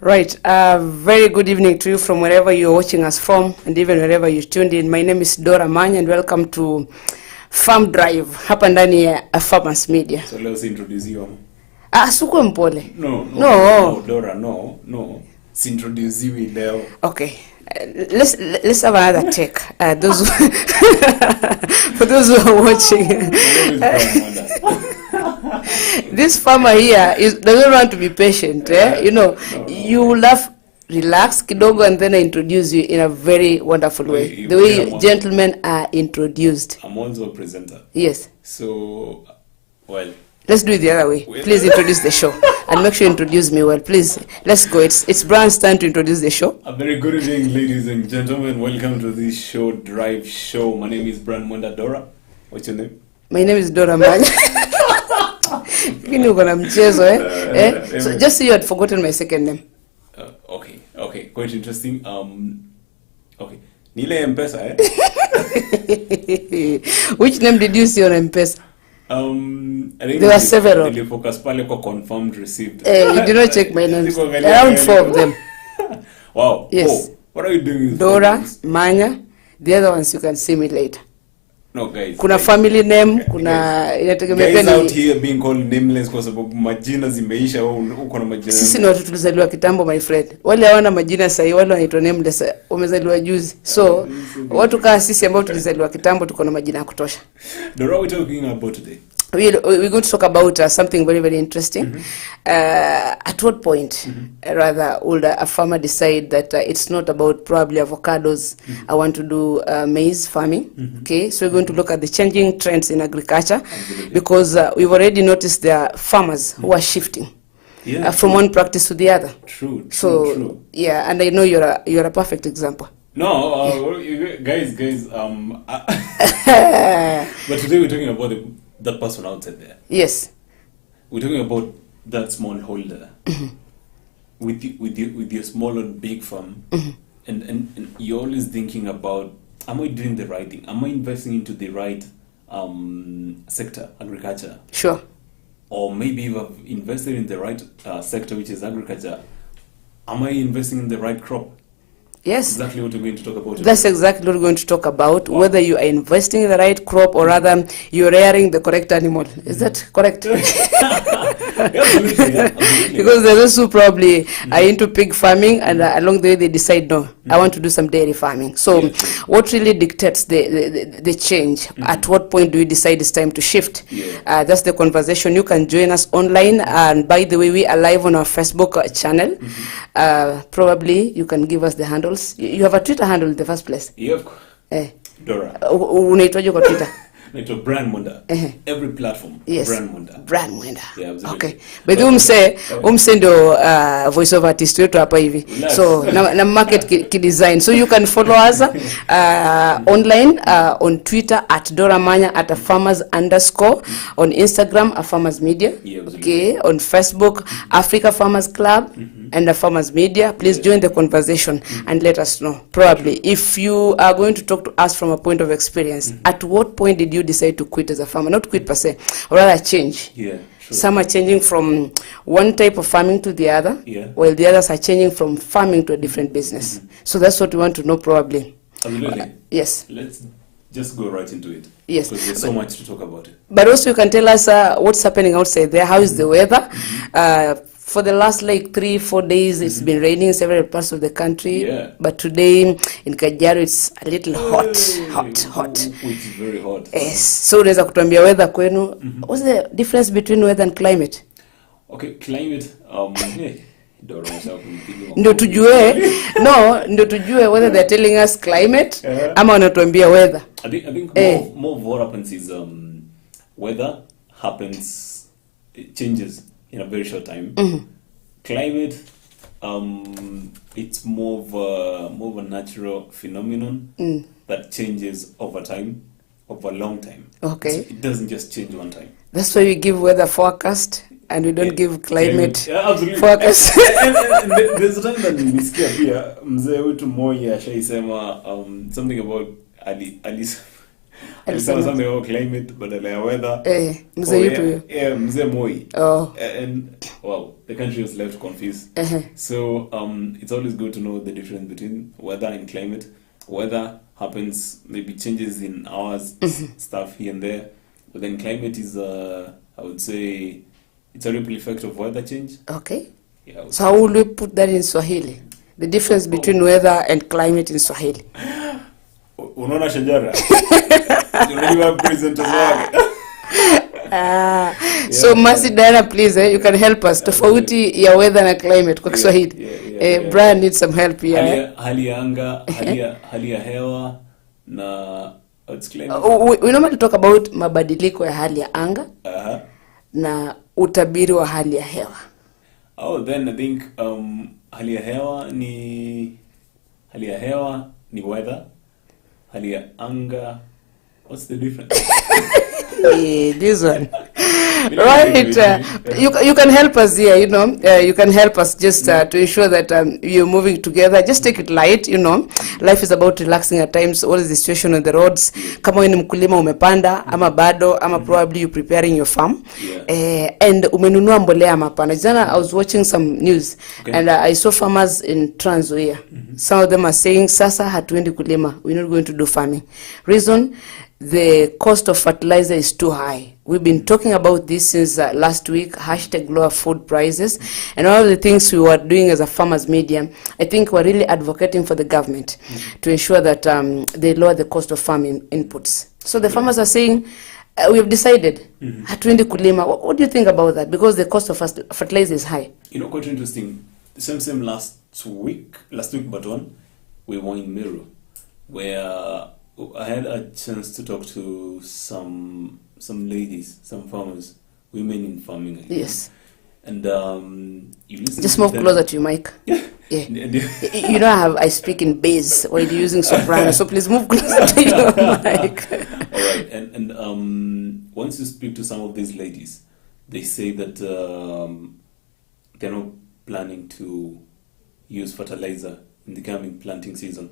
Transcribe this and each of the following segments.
Right. Very good evening to you from wherever you're watching us from and even wherever you tuned in. My name is Dora Manya and welcome to Farm Drive hapa ndani ya Farmers Media. So let's introduce you. Sukwe mpole. No, Dora, no. Introduce you leo. Okay. Let's have another take. Those for those who are watching. This farmer here doesn't want to be patient. You will have relax kidogo and then I introduce you in a very wonderful way. The way gentlemen are introduced. I'm also a presenter. Yes. So, well. Let's do it the other way. Please introduce the show and make sure you introduce me well. Please, let's go. It's Brian's time to introduce the show. A very good evening, ladies and gentlemen. Welcome to this show, Drive Show. My name is Brian Monda Dora. What's your name? My name is Dora Manya. So just so you had forgotten my second name. Okay. Quite interesting. Okay. Nile M-Pesa, Which name did you see on M-Pesa? I think there were several. They focus pale kwa confirmed received. You did not check my names. Around 4 of them. Wow. Yes. Oh, what are you doing with Dora, Manya. The other ones you can see me later. No, guys. Kuna family name, kuna guys out here being called nameless kwa sababu majina zimeisha uko na majina. Sisi ni watu tulizaliwa kitambo, my friend. Wale hawana majina sahi, wale wanaitwa nameless, wamezaliwa juzi. So, watu kama sisi ambao tulizaliwa kitambo tuko na majina ya kutosha. Dora, what are we talking about today? We're going to talk about something very, very interesting. At what point, rather, would a farmer decide that it's not about probably avocados, I want to do maize farming? Okay, so we're going to look at the changing trends in agriculture. Absolutely. Because we've already noticed there are farmers who are shifting from one practice to the other. True. Yeah, and I know you're a perfect example. No, guys, but today we're talking about that person outside there. Yes. We're talking about that small holder with your small and big farm, and you're always thinking about, am I doing the right thing? Am I investing into the right sector, agriculture? Sure. Or maybe if I've invested in the right sector, which is agriculture, am I investing in the right crop? Yes. Exactly what we're going to talk about today. That's exactly what we're going to talk about, whether you are investing in the right crop or rather you're rearing the correct animal. Is that correct? Absolutely. Because there's those who probably are into pig farming and along the way they decide, no, I want to do some dairy farming. So what really dictates the change? At what point do you decide it's time to shift? That's the conversation. You can join us online. And by the way, we are live on our Facebook channel. Probably you can give us the handles. You have a Twitter handle in the first place. Yeah, of course. Dora. Unaitwaje kwa Twitter? Naitwa Brand Munda. Every platform. Yes. Brand Munda. Brand Munda. Yeah, absolutely. Okay. But umse ndo voice over artist wetu hapa hivi. So na market design. So you can follow us online on Twitter at Dora Manya at @farmers_, on Instagram @farmers media. Yeah, okay. On Facebook Africa Farmers Club and Farmers Media. Please join the conversation and let us know. Probably if you are going to talk to us from a point of experience, at what point did you decide to quit as a farmer? Not quit per se, or rather change. Yeah, sure. Some are changing from one type of farming to the other, while the others are changing from farming to a different business. So that's what we want to know probably. Absolutely. Yes. Let's just go right into it. Yes. Because there's so much to talk about it. But also you can tell us what's happening outside there. How is the weather? For the last 3-4 days, it's been raining in several parts of the country. Yeah. But today in Kajiado, it's a little hot. Which is very hot. Yes. So unaweza kutuambia weather kwenu. What's the difference between weather and climate? Okay, climate. Ndio tujue whether they're telling us climate ama wanatuambia weather. I think more of what happens is weather happens, it changes in a very short time. Climate, it's more of a natural phenomenon that changes over time, over a long time. Okay. So it doesn't just change one time. That's why we give weather forecast and we don't give climate forecast. And there's a time that nilisikia pia mzee wetu Moi ashaisema something about alisema something about climate badala ya weather. Mzee yetu. Mzee Moi. Oh. And wow, the country was left confused. So it's always good to know the difference between weather and climate. Weather happens, maybe changes in hours, stuff here and there. But then climate is, I would say, it's a ripple effect of weather change. Okay. Yeah, So how will we put that in Swahili? The difference between weather and climate in Swahili. Unaona shajara? Unajua presenters wake. So Mercy Diana, please, you can help us. Tofauti ya weather na climate kwa Kiswahili. Brian needs some help here. Hali ya anga, hali ya hewa na what's climate? We normally talk about mabadiliko ya hali ya anga na utabiri wa hali ya hewa. Oh, then I think hali ya hewa ni weather. Hali ya anga, what's the difference? This one. Right. You can help us here, you can help us just to ensure that you're moving together. Just take it light, Life is about relaxing at times. What is the situation on the roads? Kama wewe ni mkulima umepanda, ama bado, ama probably you're preparing your farm. And umenunua mbolea mapana. Jana I was watching some news and I saw farmers in Trans Nzoia. Some of them are saying, sasa hatuendi kulima. We're not going to do farming. Reason, the cost of fertilizer is too high. We've been talking about this since last week, #lower food prices. And one of the things we were doing as a farmers media, I think we're really advocating for the government to ensure that they lower the cost of farming inputs. So the farmers are saying, we have decided, hatuendi kulima. What do you think about that? Because the cost of fertilizer is high. Quite interesting. Same last week, but we were in Meru, where I had a chance to talk to some ladies, some farmers, women in farming. Yes. And you listen. Just move closer to your mic. Yeah. I speak in bass while you're using soprano, so please move closer to your mic. All right. And once you speak to some of these ladies, they say that they're not planning to use fertilizer in the coming planting season.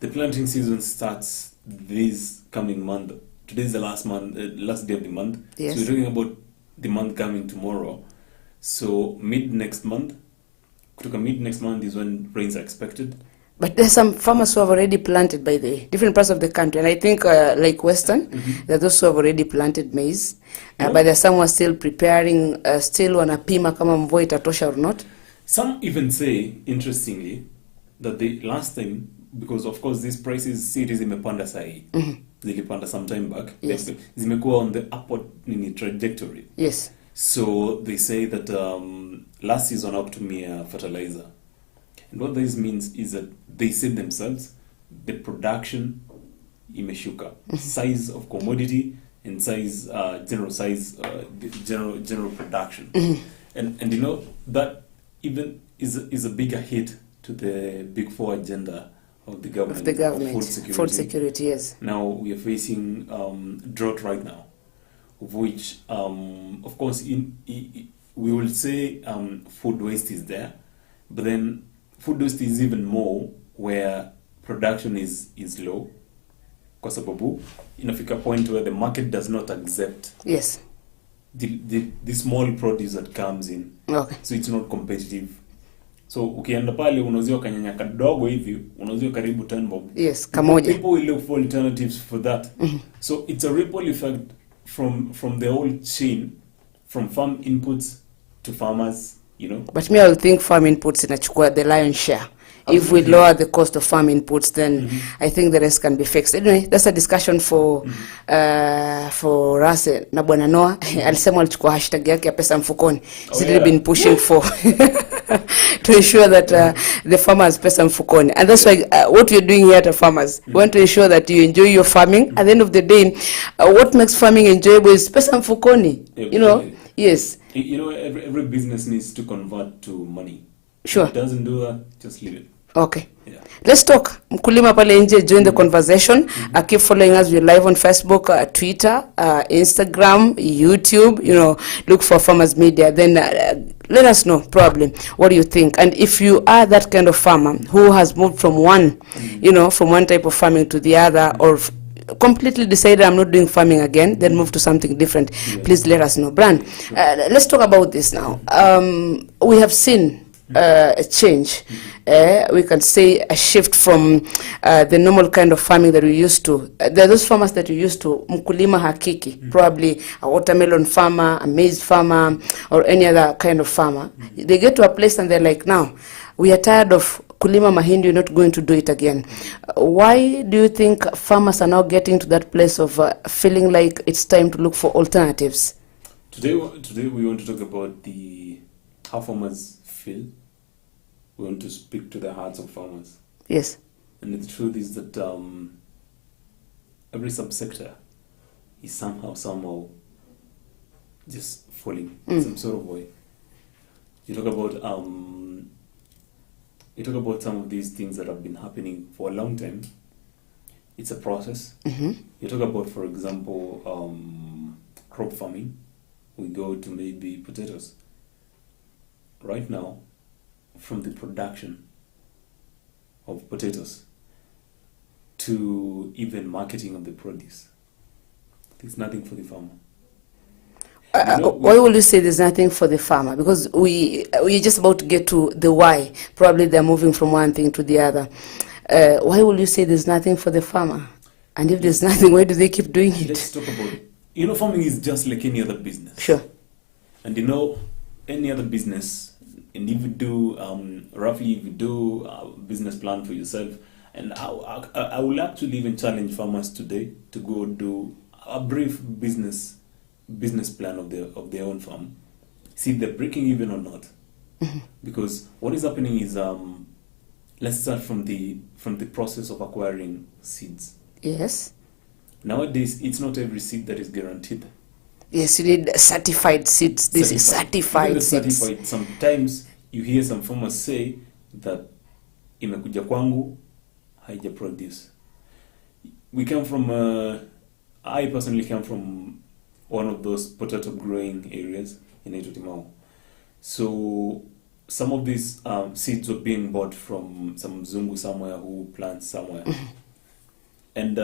The planting season starts this coming month. Today is the last day of the month. Yes. So we're talking about the month coming tomorrow. So mid next month is when rains are expected. But there's some farmers who have already planted, by the way, different parts of the country. And I think like Western, there are those who have already planted maize. But there's some who are still preparing, still wanapima kama mvua itatosha or not. Some even say, interestingly, that the last time, because of course these prices, series zimepanda sahi, zilipanda some time back, yes, zimekuwa on the upward trajectory. Yes. So they say that last season hakutumia fertilizer. And what this means is that they said themselves, the production imeshuka. Size of commodity and size, general size, general production. And that even is a bigger hit to the Big Four agenda of the government. Of food security, yes. Now we are facing drought right now, of which, of course, we will say food waste is there, but then food waste is even more where production is low. Kwa sababu inafika point where the market does not accept the small produce that comes in. Okay. So it's not competitive. So ukienda pale unauziwa kanyanya kadogo hivi, unauziwa karibu 10 bob. Yes, kamoja. People will look for alternatives for that. So it's a ripple effect from the whole chain, from farm inputs to farmers, But me, I would think farm inputs inachukua the lion's share. If we lower the cost of farm inputs, then I think the rest can be fixed. Anyway, that's a discussion for us na Bwana Noah. Alisema alichukua hashtag yake ya pesa mfukoni. He's really been pushing for to ensure that the farmers pesa mfukoni. And that's why what we're doing here at the farmers, we want to ensure that you enjoy your farming. At the end of the day, what makes farming enjoyable is pesa mfukoni. Yes. Every business needs to convert to money. Sure. If it doesn't do that, just leave it. Okay. Yeah. Let's talk. Mkulima pale nje, join the conversation. Keep following us. We're live on Facebook, Twitter, Instagram, YouTube. Look for Farmers Media. Then let us know probably what do you think. And if you are that kind of farmer who has moved from one, from one type of farming to the other, or completely decided I'm not doing farming again, then move to something different, please let us know. Bran, let's talk about this now. We have seen a change. We can say a shift from the normal kind of farming that we used to. There are those farmers that we used to, mkulima hakiki, probably a watermelon farmer, a maize farmer, or any other kind of farmer. They get to a place and they're like, now, we are tired of kulima mahindi, we're not going to do it again. Why do you think farmers are now getting to that place of feeling like it's time to look for alternatives? Today we want to talk about how farmers feel. We want to speak to the hearts of farmers. Yes. And the truth is that every subsector is somehow just falling in some sort of way. You talk about some of these things that have been happening for a long time. It's a process. You talk about, for example, crop farming. We go to maybe potatoes. Right now, from the production of potatoes to even marketing of the produce, there's nothing for the farmer. Why will you say there's nothing for the farmer? Because we're just about to get to the why. Probably they're moving from one thing to the other. Why will you say there's nothing for the farmer? And if there's nothing, why do they keep doing it? Let's talk about it. Farming is just like any other business. Sure. And any other business, and if you do, roughly if you do a business plan for yourself, and I will actually even challenge farmers today to go do a brief business plan of their own farm, see if they're breaking even or not. Because what is happening is, let's start from the process of acquiring seeds. Yes. Nowadays, it's not every seed that is guaranteed. Yes, you need certified seeds. This is certified seeds. Certified. Sometimes you hear some farmers say that imekuja kwangu haija produce. I personally come from one of those potato growing areas in Timau. So some of these seeds were being bought from some Zungu somewhere who plants somewhere. And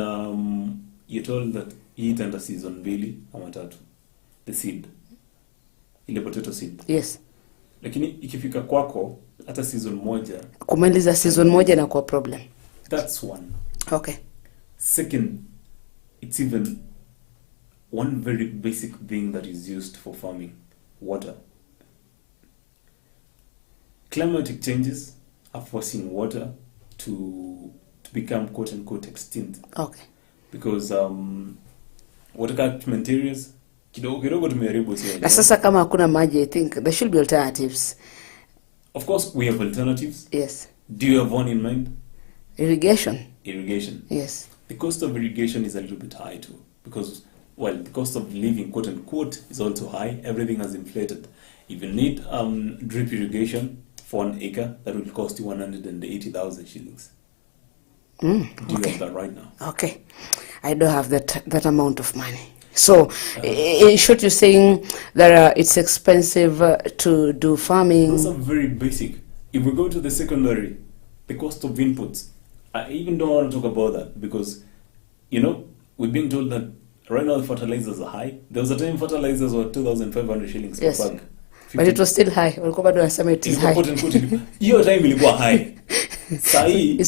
you're told that hii itaenda season 2 ama 3, the seed, ile potato seed. Yes. Lakini ikifika kwako hata season 1 kumaliza season 1 na kwa problem. That's one. Okay. Second, it's even one very basic thing that is used for farming: water. Climatic changes are forcing water to become quote unquote extinct. Okay. Because water catchment areas kidogo tumeharibu sana. Na sasa kama hakuna maji, I think there should be alternatives. Of course we have alternatives. Yes. Do you have one in mind? Irrigation. Yes. The cost of irrigation is a little bit high too, because the cost of living quote unquote is also high. Everything has inflated. If you need drip irrigation for 1 acre, that will cost you 180,000 shillings. Do you have that right now? Okay. I don't have that amount of money. So, in short, you're saying that it's expensive to do farming. Those are very basic. If we go to the secondary, the cost of inputs, I even don't want to talk about that because, we're being told that right now the fertilizers are high. There was a time fertilizers were 2,500 shillings per bag. But it was still high. It is high. Your time will high. It's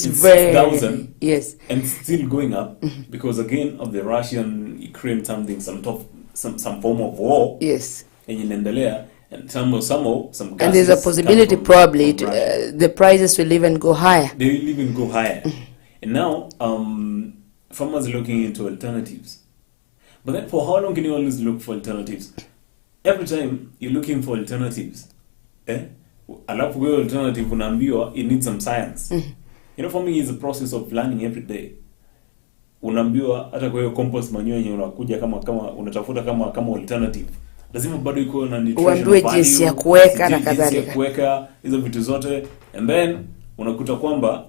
6,000. Yes. And still going up because again of the Russian-Ukraine some form of war. Yes. And somehow some gases. And there's a possibility probably the prices will even go higher. They will even go higher. And now farmers are looking into alternatives. But then for how long can you always look for alternatives? Every time you're looking for alternatives, alafu wewe alternative unaambiwa it needs some science. Farming is a process of learning every day. Unaambiwa hata kwa hiyo compost manure yenye unakuja kama unatafuta kama alternative, lazima bado iko na nutrition value, jinsi ya kuweka na kadhalika, kuweka hizo vitu zote, and then unakuta kwamba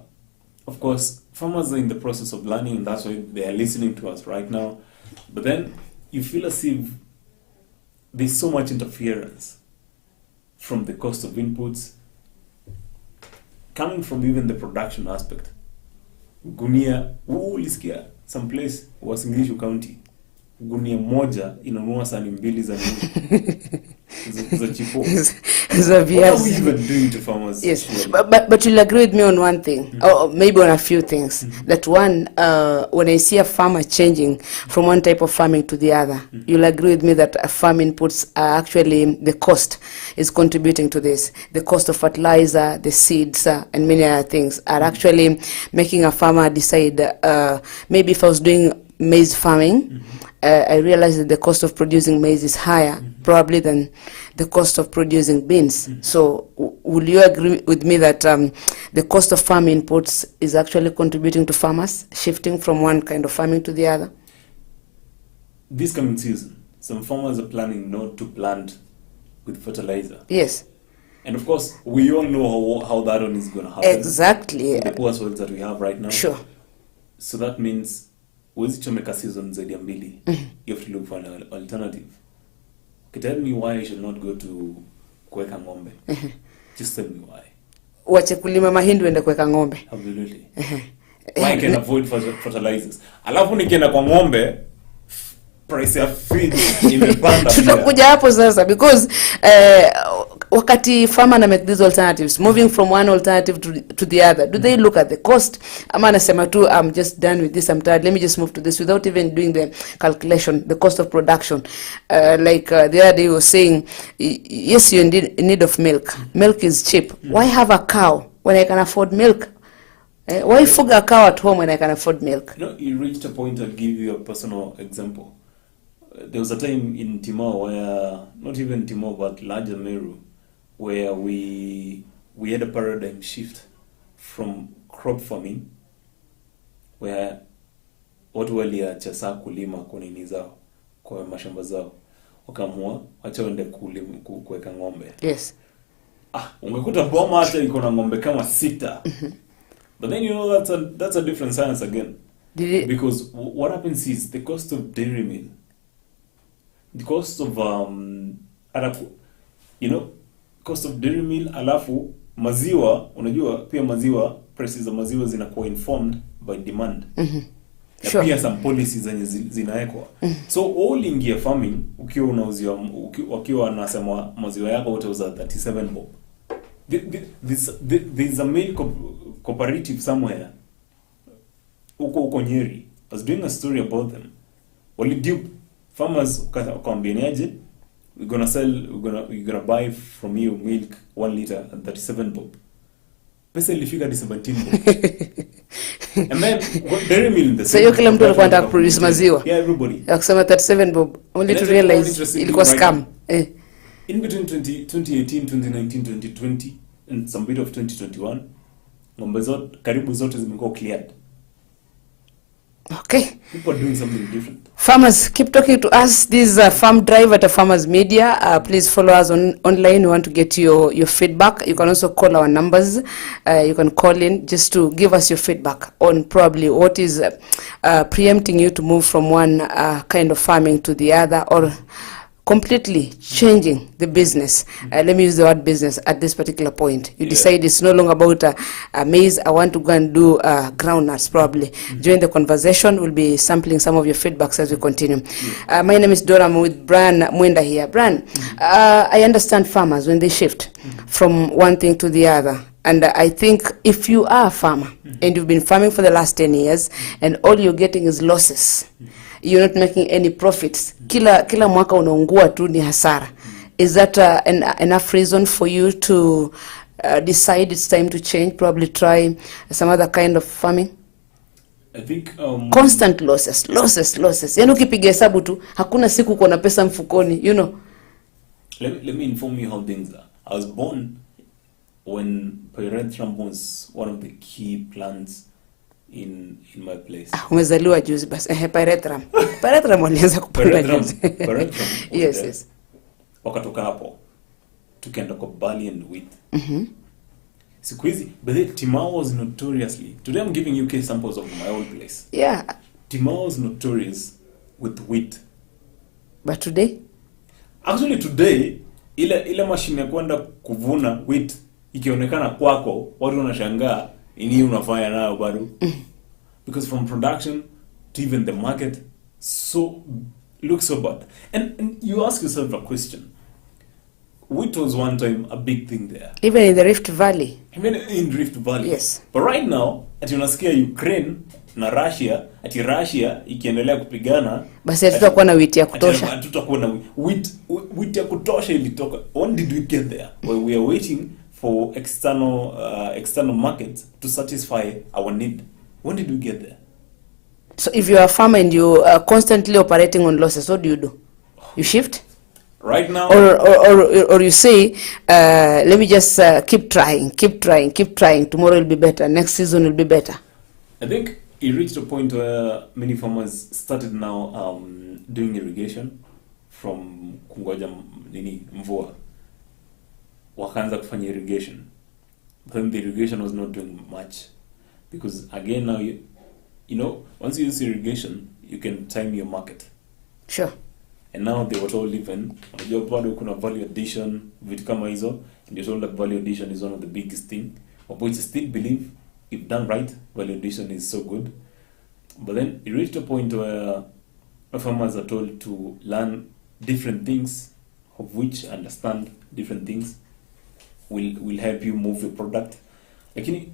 of course farmers are in the process of learning, and that's why they are listening to us right now. But then you feel as if there's so much interference from the cost of inputs, coming from even the production aspect. Gunia, ulisikia some place Uasin County, gunia moja inanunua sani mbili za za chipo. What are we even doing to farmers? Yes, but you'll agree with me on one thing, or maybe on a few things. That one, when I see a farmer changing from one type of farming to the other, you'll agree with me that farm inputs are actually, the cost is contributing to this. The cost of fertilizer, the seeds, and many other things are actually making a farmer decide, maybe if I was doing maize farming, I realized that the cost of producing maize is higher probably than the cost of producing beans. So will you agree with me that the cost of farm inputs is actually contributing to farmers shifting from one kind of farming to the other? This coming season, some farmers are planning not to plant with fertilizer. Yes. And of course, we all know how that one is going to happen. Exactly. The poor soils that we have right now. Sure. So that means huwezi chomeka season zaidi ya mbili. You have to look for an alternative. Okay, tell me why I should not go to kuweka ng'ombe. Just tell me why. Wache kulima mahindi uende kuweka ng'ombe. Absolutely. Why I can avoid fertilizers. Alafu nikienda kwa ng'ombe, price ya feed imepanda pia. Tutakuja hapo sasa, because wakati farmer na make these alternatives, moving from one alternative to the other, do they look at the cost? Ama anasema tu, I'm just done with this, I'm tired, let me just move to this, without even doing the calculation, the cost of production. The other day he was saying, yes, you're in need of milk. Milk is cheap. Why have a cow when I can afford milk? Why fuga a cow at home when I can afford milk? You know, you reached a point. I'll give you a personal example. There was a time in Timor where, not even Timor, but larger Meru, where we had a paradigm shift from crop farming, where watu waliacha saa kulima kwa nini zao, kwa mashamba zao, wakaamua wacha waende kuweka ng'ombe. Yes. Ungekuta boma hata iko na ng'ombe kama 6. But then, you know, that's a different science again. Because what happens is the cost of dairy meal, the cost of cost of dairy meal, alafu maziwa, unajua pia maziwa, prices za maziwa zinakuwa informed by demand. Sure. Pia some policies zenye zinawekwa. So all ingia farming, ukiwa unauzia, wakiwa anasema maziwa yako utauza 37 bob. There's a main cooperative somewhere uko Nyeri. I was doing a story about them. Walidupe farmers, kwambianiaje, we're gonna buy from you milk 1 liter at 37 bob. Pesa ilifika 17 bob. And then dairy mill in the same. So kila mtu alikuwa anataka produce maziwa. Yeah, everybody. Akisema 37 bob. Only to realize ilikuwa scam. In between 2018, 2019, 2020 and some bit of 2021, ng'ombe zote karibu zote zimekuwa cleared. Okay. People are doing something different. Farmers, keep talking to us. This is Farm Drive at Farmers Media. Please follow us online. We want to get your feedback. You can also call our numbers. You can call in just to give us your feedback on probably what is preempting you to move from one kind of farming to the other, or completely changing the business. Let me use the word business at this particular point. You decide it's no longer about maize. I want to go and do groundnuts probably. During the conversation, we'll be sampling some of your feedbacks as we continue. My name is Dora. I'm with Brian Mwenda here. Brian, I understand farmers when they shift from one thing to the other. And I think if you are a farmer and you've been farming for the last 10 years and all you're getting is losses, you're not making any profits, kila mwaka unaungua tu ni hasara, is that enough reason for you to decide it's time to change, probably try some other kind of farming? I think constant losses. Yaani ukipiga hesabu tu hakuna siku uko na pesa mfukoni, you know. Let me inform you how things are. I was born when pyrethrum was one of the key plants in my place. Umezaliwa juzi basi. Pyrethrum walianza kupanda juzi. Pyrethrum. Yes. Wakatoka hapo tukaenda kwa barley and wheat. Siku hizi, but Timor was notoriously, today I'm giving you case samples of my own place. Yeah. Timor was notorious with wheat. But today? Actually today, ile machine ya kwenda kuvuna wheat ikionekana kwako, watu wanashangaa ini unafanya nayo bado. Because from production to even the market looks so bad. And you ask yourself a question. Wheat was one time a big thing there. Even in the Rift Valley. Even in Rift Valley. Yes. But right now, ati unasikia Ukraine na Russia, ati Russia ikiendelea kupigana, basi hatutakuwa na wheat ya kutosha. Hatutakuwa na wheat ya kutosha ilitoka. When did we get there? Well, we are waiting for external markets to satisfy our need. When did we get there? So if you are a farmer and you are constantly operating on losses, what do? You shift? Right now, or you say, let me just keep trying. Tomorrow will be better. Next season will be better. I think it reached a point where many farmers started now doing irrigation from kungoja mvua. Wakaanza kufanya irrigation. But then the irrigation was not doing much. Because again now, you know, once you use irrigation, you can time your market. Sure. And now they were told even, unajua bado kuna value addition, vitu kama hizo, and you're told that value addition is one of the biggest thing, of which I still believe, if done right, value addition is so good. But then it reached a point where farmers are told to learn different things, of which understand different things will help you move your product. Lakini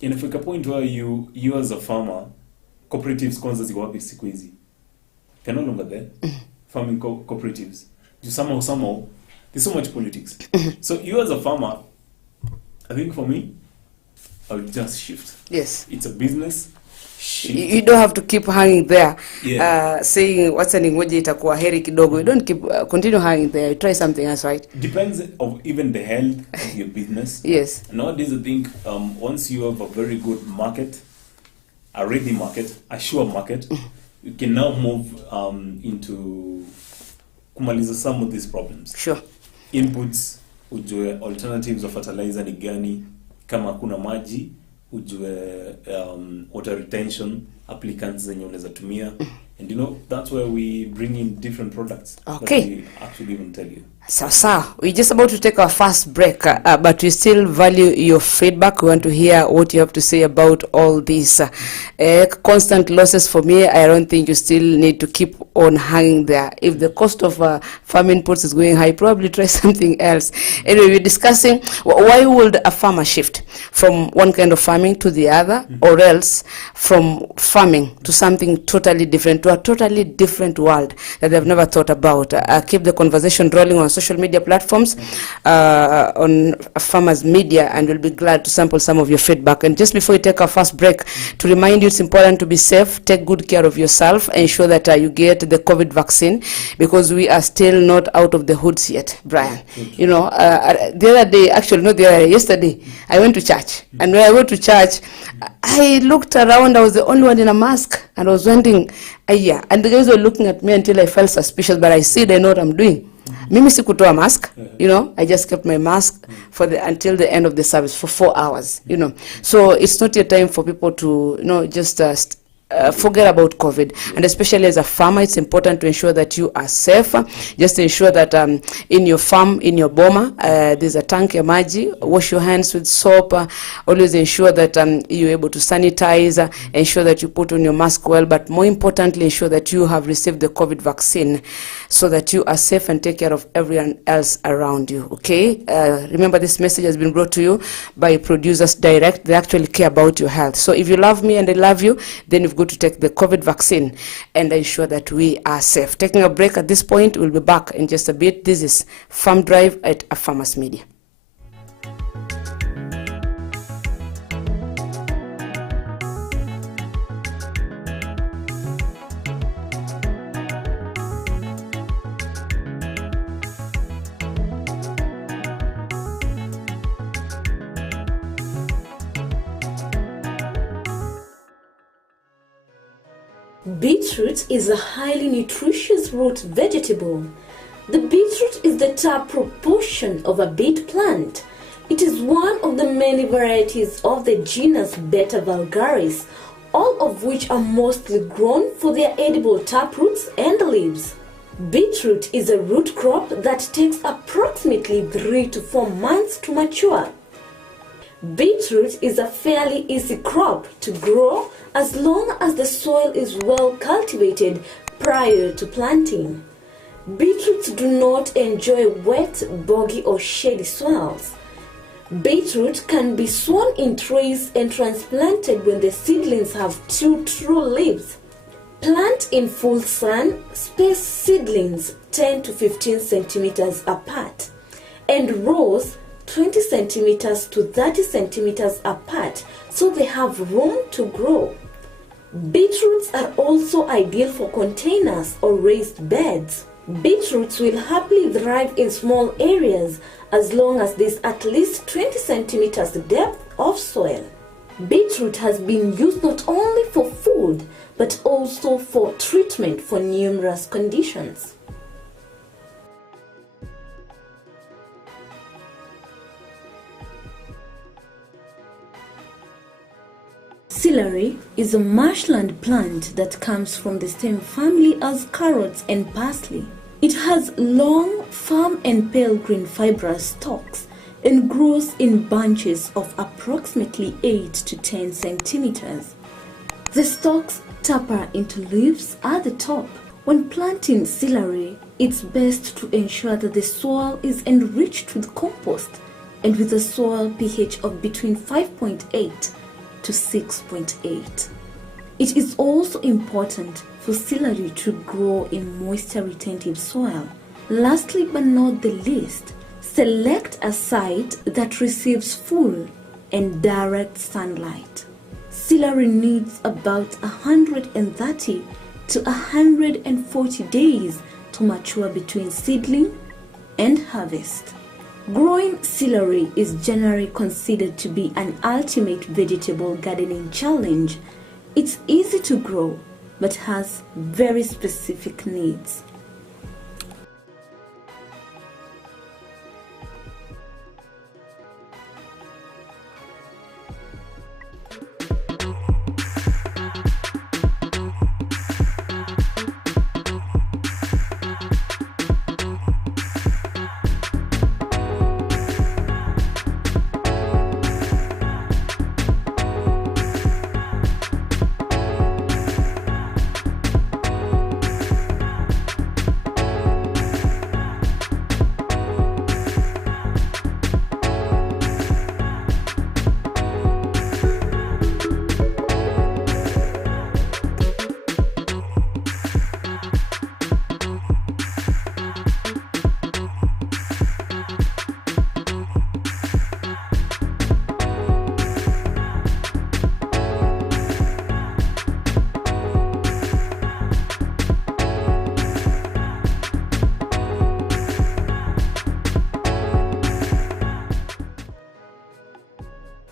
inafika point where you as a farmer, cooperatives kwanza ziko wapi siku hizi? They're no longer there. Farming cooperatives. Somehow, there's so much politics. So you as a farmer, I think for me, I would just shift. Yes. It's a business. Shift. You don't have to keep hanging there, Yeah. saying what's an ngoja itakuwa heri kidogo. You don't keep continue hanging there. You try something else, right? Depends of even the health of your business. Yes. Nowadays, I think once you have a very good market, a ready market, a sure market, you can now move into kumaliza some of these problems. Sure. Inputs, ujue alternatives of fertilizer ni gani, kama kuna maji, ujue water retention, applicants zenye unaweza tumia. And you know, that's where we bring in different products. Okay. That we actually even tell you. So, we're just about to take our first break, but we still value your feedback. We want to hear what you have to say about all these constant losses. For me, I don't think you still need to keep on hanging there. If the cost of farm inputs is going high, probably try something else. Anyway, we're discussing why would a farmer shift from one kind of farming to the other, or else from farming to something totally different, to a totally different world that they've never thought about. Keep the conversation rolling on social media platforms, on Farmers Media, and we'll be glad to sample some of your feedback. And just before we take our first break, to remind you it's important to be safe, take good care of yourself, ensure that you get the COVID vaccine, because we are still not out of the hoods yet, Brian. You know, the other day, actually not the other day, yesterday, I went to church. And when I went to church, I looked around, I was the only one in a mask, and I was wondering, yeah, and the guys were looking at me until I felt suspicious, but I said, I know what I'm doing. Mimi sikutoa mask, you know, I just kept my mask until the end of the service for 4 hours, you know. So it's not yet time for people to, you know, just forget about COVID. And especially as a farmer, it's important to ensure that you are safe. Just ensure that in your farm, in your boma, there's a tank ya maji. Wash your hands with soap. Always ensure that you're able to sanitize. Ensure that you put on your mask well. But more importantly, ensure that you have received the COVID vaccine so that you are safe and take care of everyone else around you. Okay? Remember, this message has been brought to you by Producers Direct. They actually care about your health. So if you love me and I love you, then you've got to take the COVID vaccine and ensure that we are safe. Taking a break at this point. We'll be back in just a bit. This is Farm Drive at a Farmers Media. Beetroot is a highly nutritious root vegetable. The beetroot is the top proportion of a beet plant. It is one of the many varieties of the genus Beta vulgaris, all of which are mostly grown for their edible taproots and leaves. Beetroot is a root crop that takes approximately 3 to 4 months to mature. Beetroot is a fairly easy crop to grow as long as the soil is well cultivated prior to planting. Beetroots do not enjoy wet, boggy or shady soils. Beetroot can be sown in trays and transplanted when the seedlings have 2 true leaves. Plant in full sun, space seedlings 10 to 15 centimeters apart, and rows 20 centimeters to 30 centimeters apart so they have room to grow. Beetroots are also ideal for containers or raised beds. Beetroots will happily thrive in small areas as long as there's at least 20 centimeters depth of soil. Beetroot has been used not only for food but also for treatment for numerous conditions. Celery is a marshland plant that comes from the same family as carrots and parsley. It has long, firm and pale green fibrous stalks and grows in bunches of approximately 8 to 10 centimeters. The stalks taper into leaves at the top. When planting celery, it's best to ensure that the soil is enriched with compost and with a soil pH of between 5.8 to 6.8. It is also important for celery to grow in moisture-retentive soil. Lastly but not the least, select a site that receives full and direct sunlight. Celery needs about 130 to 140 days to mature between seedling and harvest. Growing celery is generally considered to be an ultimate vegetable gardening challenge. It's easy to grow but has very specific needs.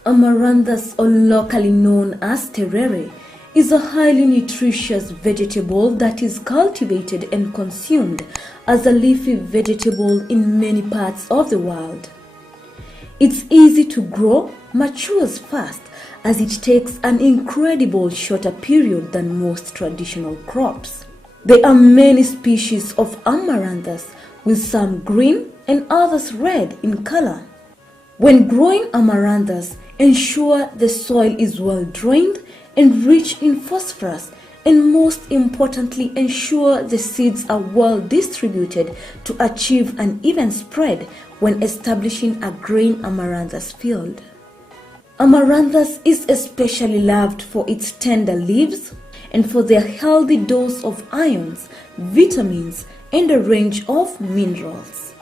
Amaranthus, or locally known as terere, is a highly nutritious vegetable that is cultivated and consumed as a leafy vegetable in many parts of the world. It's easy to grow, matures fast, as it takes an incredible shorter period than most traditional crops. There are many species of Amaranthus, with some green and others red in color. When growing Amaranthus, ensure the soil is well drained and rich in phosphorus, and most importantly, ensure the seeds are well distributed to achieve an even spread when establishing a green Amaranthus field. Amaranthus is especially loved for its tender leaves and for their healthy dose of ions, vitamins, and a range of minerals.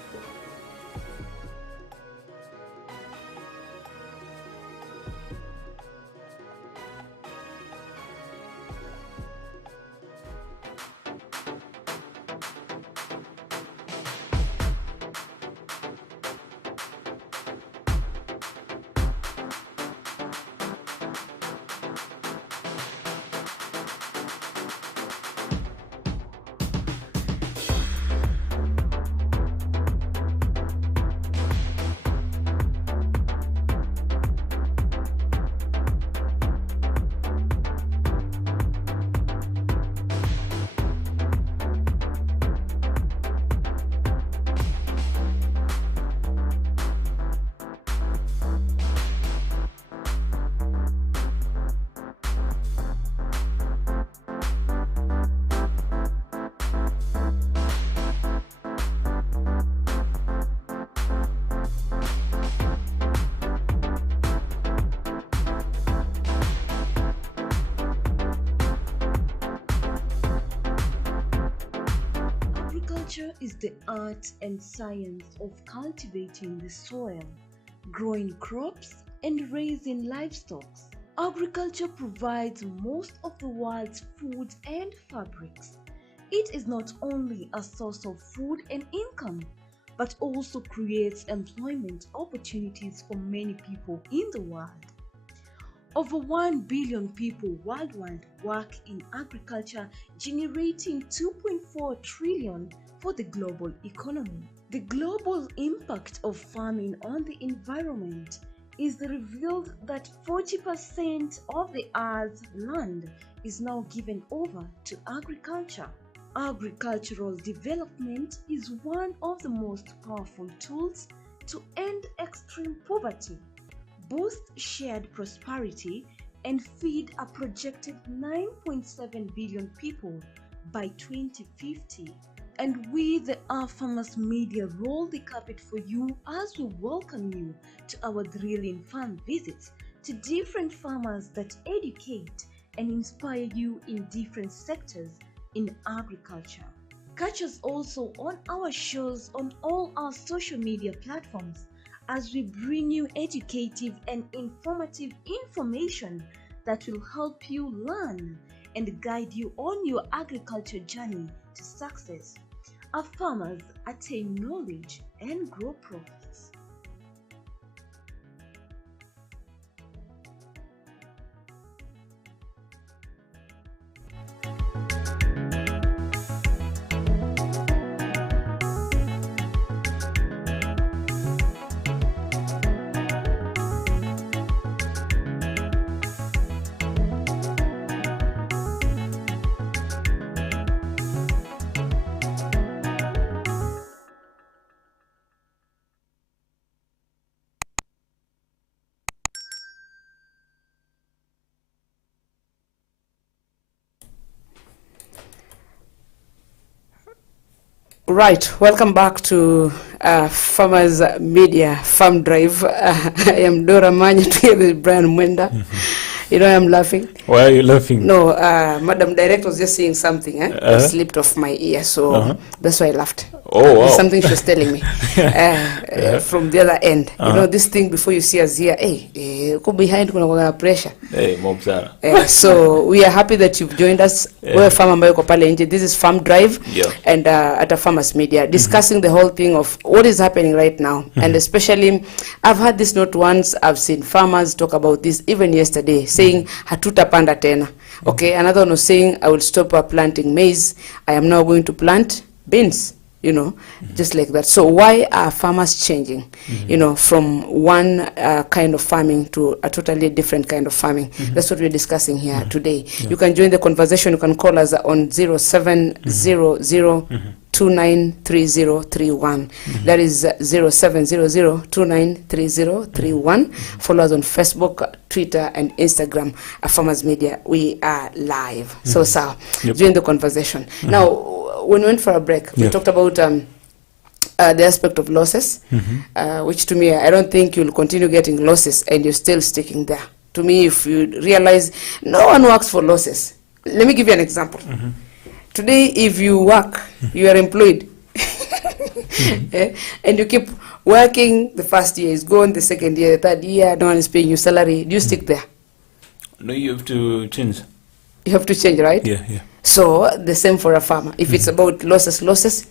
is the art and science of cultivating the soil, growing crops, and raising livestock. Agriculture provides most of the world's food and fabrics. It is not only a source of food and income, but also creates employment opportunities for many people in the world. Over 1 billion people worldwide work in agriculture, generating 2.4 trillion for the global economy. The global impact of farming on the environment is revealed that 40% of the Earth's land is now given over to agriculture. Agricultural development is one of the most powerful tools to end extreme poverty, boost shared prosperity, and feed a projected 9.7 billion people by 2050. And we, the Our Farmers Media, roll the carpet for you as we welcome you to our thrilling farm visits to different farmers that educate and inspire you in different sectors in agriculture. Catch us also on our shows on all our social media platforms as we bring you educative and informative information that will help you learn and guide you on your agriculture journey to success. Our farmers attain knowledge and grow profits. Right, welcome back to Farmers Media Farm Drive. I am Dora Manya together with Brian Mwenda. You know I'm laughing. Why are you laughing? No, Madam Director was just saying something. It slipped off my ear, so that's why I laughed. Oh, wow. Something she was telling me from the other end. You know, this thing before you see us here, go behind kuna pressure. Hey, Mom Sarah. So we are happy that you've joined us. We're Farm ambayo iko pale nje. This is Farm Drive and at a Farmers Media discussing the whole thing of what is happening right now. And especially, I've heard this not once, I've seen farmers talk about this even yesterday, saying hatutapanda tena. Okay, another one was saying I will stop planting maize. I am now going to plant beans. You know, just like that. So why are farmers changing, you know, from one kind of farming to a totally different kind of farming? That's what we're discussing here today. You can join the conversation. You can call us on 0700293031. That is 0700293031. Follow us on Facebook, Twitter, and Instagram at Farmers Media. We are live. So, join the conversation. Now, when we went for a break, we talked about the aspect of losses, which to me, I don't think you'll continue getting losses and you're still sticking there. To me, if you realize no one works for losses. Let me give you an example. Today, if you work, you are employed, and you keep working, the first year is gone, the second year, the third year, no one is paying you salary, do you stick there? No, you have to change. You have to change, right? Yeah. So the same for a farmer. If it's about losses,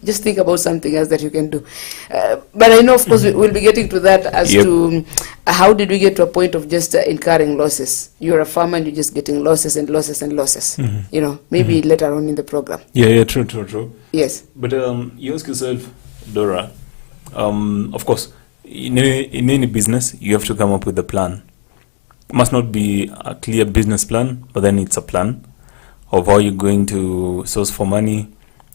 just think about something else that you can do. But I know, of course, we'll be getting to that as to how did we get to a point of just incurring losses. You're a farmer and you're just getting losses and losses and losses. You know, maybe later on in the program. Yeah, true. Yes. But you ask yourself, Dora, of course, in any business, you have to come up with a plan. It must not be a clear business plan, but then it's a plan of how you're going to source for money,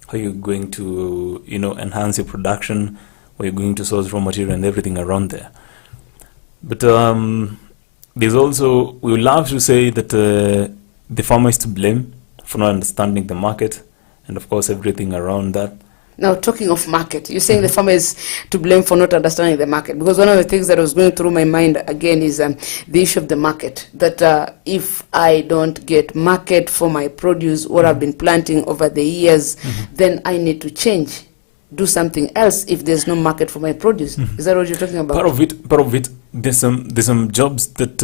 how you're going to, enhance your production, how you're going to source raw material and everything around there. But there's also, we would love to say that the farmer is to blame for not understanding the market and, of course, everything around that. Now, talking of market, you're saying the farmer is to blame for not understanding the market. Because one of the things that was going through my mind, again, is the issue of the market. That if I don't get market for my produce, what I've been planting over the years, then I need to change. do something else if there's no market for my produce. Is that what you're talking about? Part of it. There's some jobs that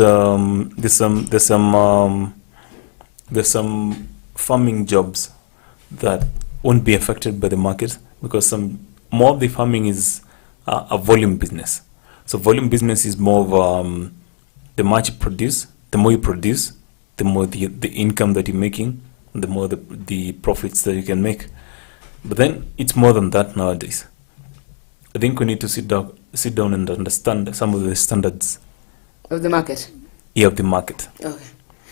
there's some farming jobs that won't be affected by the market, because some more of the farming is a volume business. So volume business is more of the much you produce, the more you produce, the more the income that you're making, the more the profits that you can make. But then it's more than that nowadays. I think we need to sit down and understand some of the standards Of the market? Yeah, of the market. Okay.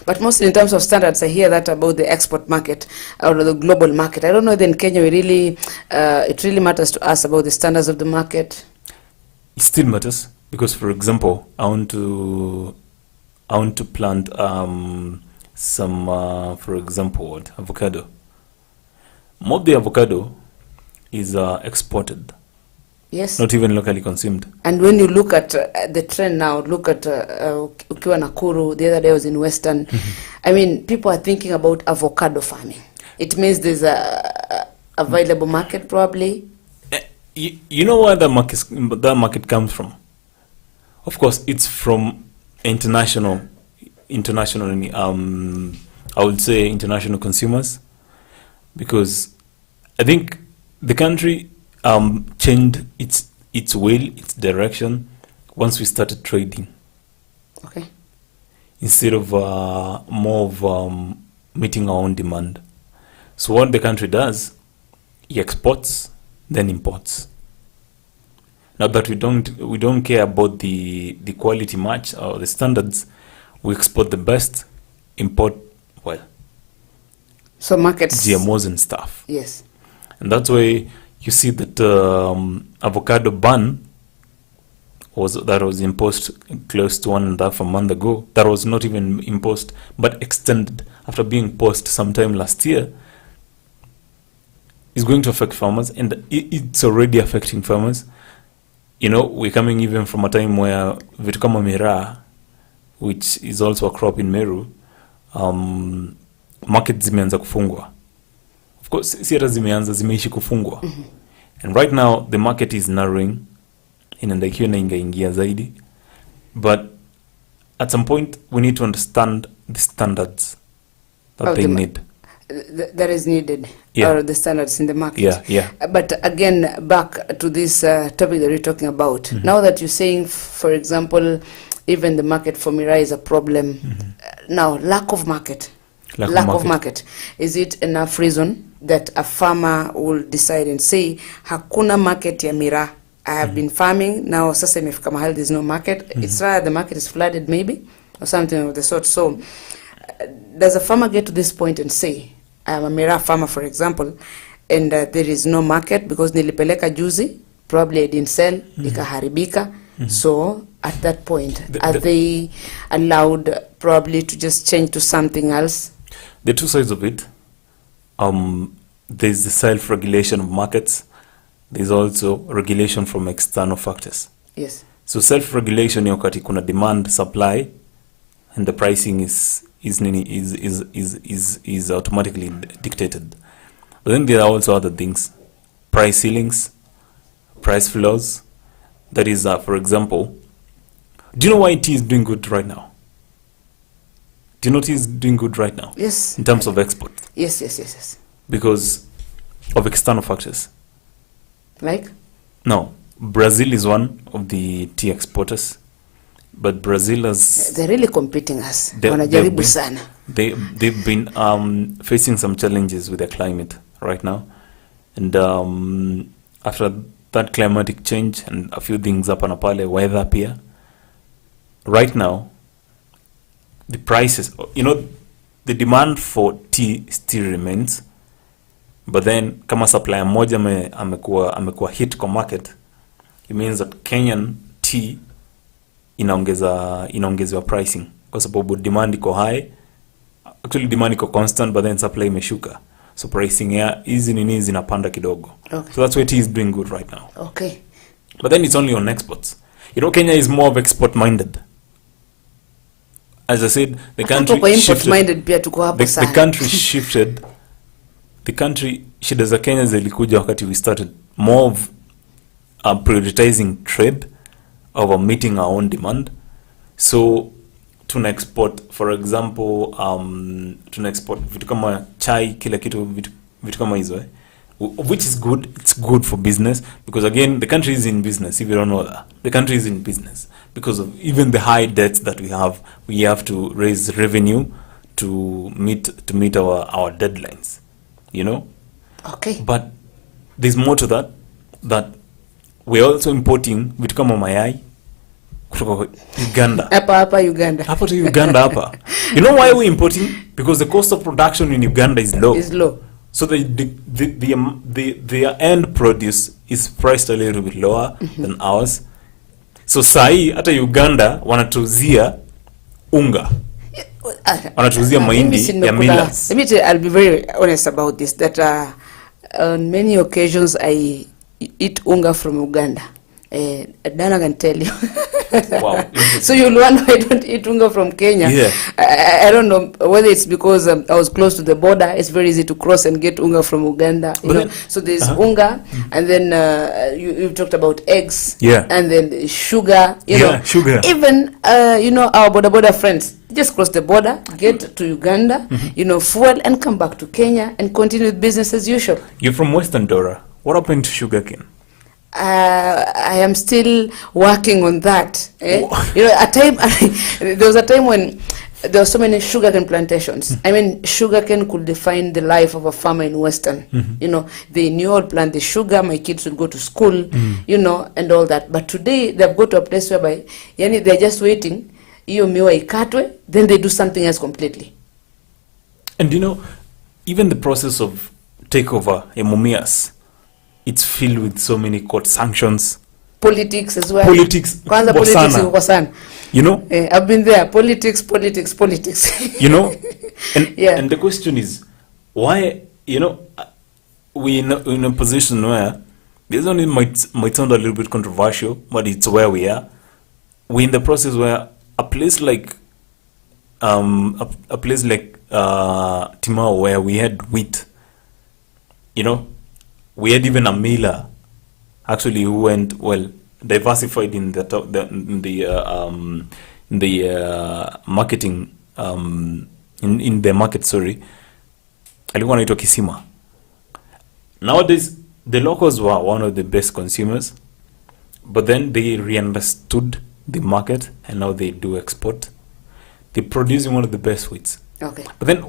But mostly in terms of standards, I hear that about the export market or the global market. I don't know, in Kenya, it really matters to us about the standards of the market. It still matters, because, for example, I want to plant some, for example, avocado. More of the avocado is exported. Yes. Not even locally consumed. And when you look at the trend now, look at ukiwa Nakuru, the other day I was in Western. I mean, people are thinking about avocado farming. It means there's a available market probably. You know where that market comes from? Of course, it's from international, I would say international consumers, because I think the country changed its will, its direction, once we started trading. Okay. Instead of more of meeting our own demand. So what the country does, it exports, then imports. Now that we don't care about the quality match or the standards, we export the best, import, well, So markets. GMOs and stuff. Yes. And that's why you see that avocado ban was imposed close to 1.5 months ago. That was not even imposed, but extended after being imposed sometime last year. Is going to affect farmers, and it's already affecting farmers. You know, we're coming even from a time where vitu kama miraa, which is also a crop in Meru, market zimeanza kufungwa. Of course, si hata zimeishi kufungwa. And right now, the market is narrowing, inaenda ikiwa inaingia zaidi. But at some point, we need to understand the standards that they need. That is needed, Yeah. or the standards in the market. Yeah. But again, back to this topic that we're talking about. Now that you're saying, for example, even the market for miraa is a problem. Now, lack of market. Lack of market. Is it enough reason that a farmer will decide and say, hakuna market ya miraa? I have been farming, now sasa imefika mahali there's no market. It's rather the market is flooded maybe, or something of the sort. So, does a farmer get to this point and say, I'm a miraa farmer, for example, and there is no market because nilipeleka juzi, probably I didn't sell, ikaharibika. So at that point, are they allowed probably to just change to something else? The two sides of it. There's the self-regulation of markets. There's also regulation from external factors. Yes. So self-regulation ni wakati kuna demand, supply, and the pricing is automatically dictated. But then there are also other things, price ceilings, price floors. That is, for example, do you know why tea is doing good right now? Do you know tea is doing good right now? Yes. In terms of export. Yes. Because of external factors. Like? No, Brazil is one of the tea exporters. But Brazil has... They're really competing us. Wanajaribu sana. They've been facing some challenges with the climate right now. And after that climatic change and a few things hapa na pale, weather pia, right now, the prices, the demand for tea still remains. But then, kama supplier moja amekuwa hit kwa market, it means that Kenyan tea inaongezewa pricing kwa sababu demand iko high. Actually demand iko constant, but then supply imeshuka, so pricing ya hizi nini zinapanda kidogo. Okay. So that's why tea is doing good right now. Okay. But then it's only on exports. Kenya is more of export minded. As I said, the country shifted. Minded pia tuko hapo sana. The country shifted. The country, shida za Kenya zilikuja wakati we started more of prioritizing trade over meeting our own demand. So tuna export, for example, tuna export vitu kama chai, kila kitu, vitu kama hizo, which is good. It's good for business because, again, the country is in business. If you don't know that, the country is in business because of even the high debts that we have. We have to raise revenue to meet our deadlines, you know. Okay. But there's more to that. That we're also importing vitu kama mayai kutoka Uganda. Hapa Uganda. Hapa to Uganda hapa. You know why we're importing? Because the cost of production in Uganda is low. Is low. So the end produce is priced a little bit lower than ours. So sahi hata Uganda wanatuzia unga. Wanatuzia mahindi ya millets. Let me tell you, I'll be very honest about this, that on many occasions I eat unga from Uganda. Dana can tell you. Wow. So you'll wonder why I don't eat unga from Kenya. Yeah. I don't know whether it's because I was close to the border. It's very easy to cross and get unga from Uganda. You know? So there's unga, and then you talked about eggs. Yeah. And then sugar. You know, sugar. Even our border friends just cross the border, get to Uganda, fuel, and come back to Kenya and continue with business as usual. You're from Western Dora. What happened to sugarcane? I am still working on that. There was a time when there were so many sugarcane plantations. I mean, sugarcane could define the life of a farmer in Western. They knew I'd plant the sugar, my kids would go to school, and all that. But today, they've got to a place whereby they're just waiting, iyo miwa ikatwe, then they do something else completely. And even the process of takeover, Mumias, it's filled with so many court sanctions. Politics as well. Politics. Kwanza politics iko sana. I've been there. Politics. And the question is, why, we in a position where this only might sound a little bit controversial, but it's where we are. We're in the process where a place like Timao, where we had wheat, we had even a miller actually who went diversified in the marketing in the market. Alikuwa anaitwa Kisima. Nowadays the locals were one of the best consumers, but then they re-understood the market and now they do export. They're producing one of the best wheats. Okay. But then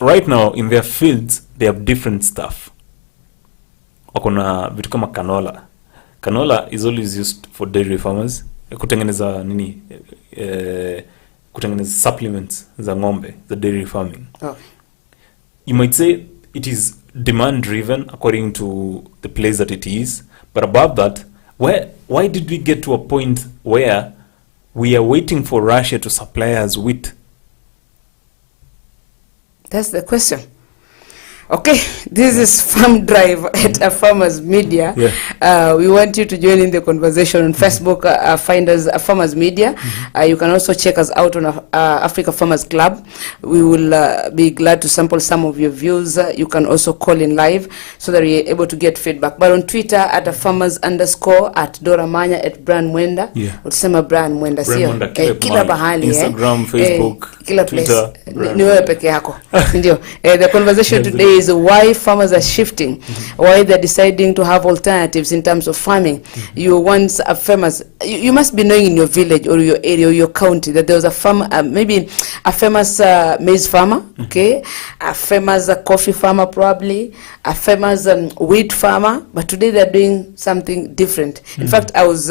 right now in their fields they have different stuff. Wakona vitu kama canola. Canola is always used for dairy farmers. Kutengeneza supplements za ng'ombe, the dairy farming. Okay. You might say it is demand driven according to the place that it is, but above that, why did we get to a point where we are waiting for Russia to supply us wheat? That's the question. Okay, this is Farm Drive at Farmers Media. Yeah. We want you to join in the conversation on Facebook. Find us at Farmers Media. You can also check us out on Africa Farmers Club. We will be glad to sample some of your views. You can also call in live so that you're able to get feedback. But on Twitter at farmers_, at Dora Manya, at Brian Mwenda. Yeah. Utasema Brian Mwenda, sio? Kila bahali. Instagram, Facebook, kila Twitter. Ni wewe peke yako. Ndio. The conversation today is why farmers are shifting, why they're deciding to have alternatives in terms of farming. You once are farmers, you must be knowing in your village or your area or your county that there was a farmer, maybe a famous maize farmer, okay, a famous coffee farmer probably, a famous wheat farmer, but today they're doing something different. In fact, I was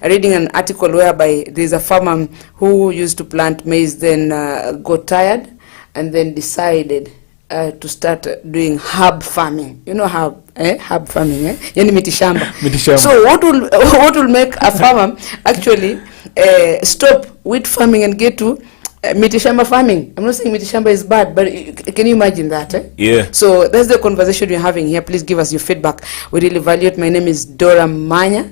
reading an article whereby there's a farmer who used to plant maize, then got tired and then decided to start doing herb farming. You know herb farming, Yani mitishamba. So what will make a farmer actually stop wheat farming and get to mitishamba farming? I'm not saying mitishamba is bad, but can you imagine that? Yeah. So that's the conversation we're having here. Please give us your feedback. We really value it. My name is Dora Manya.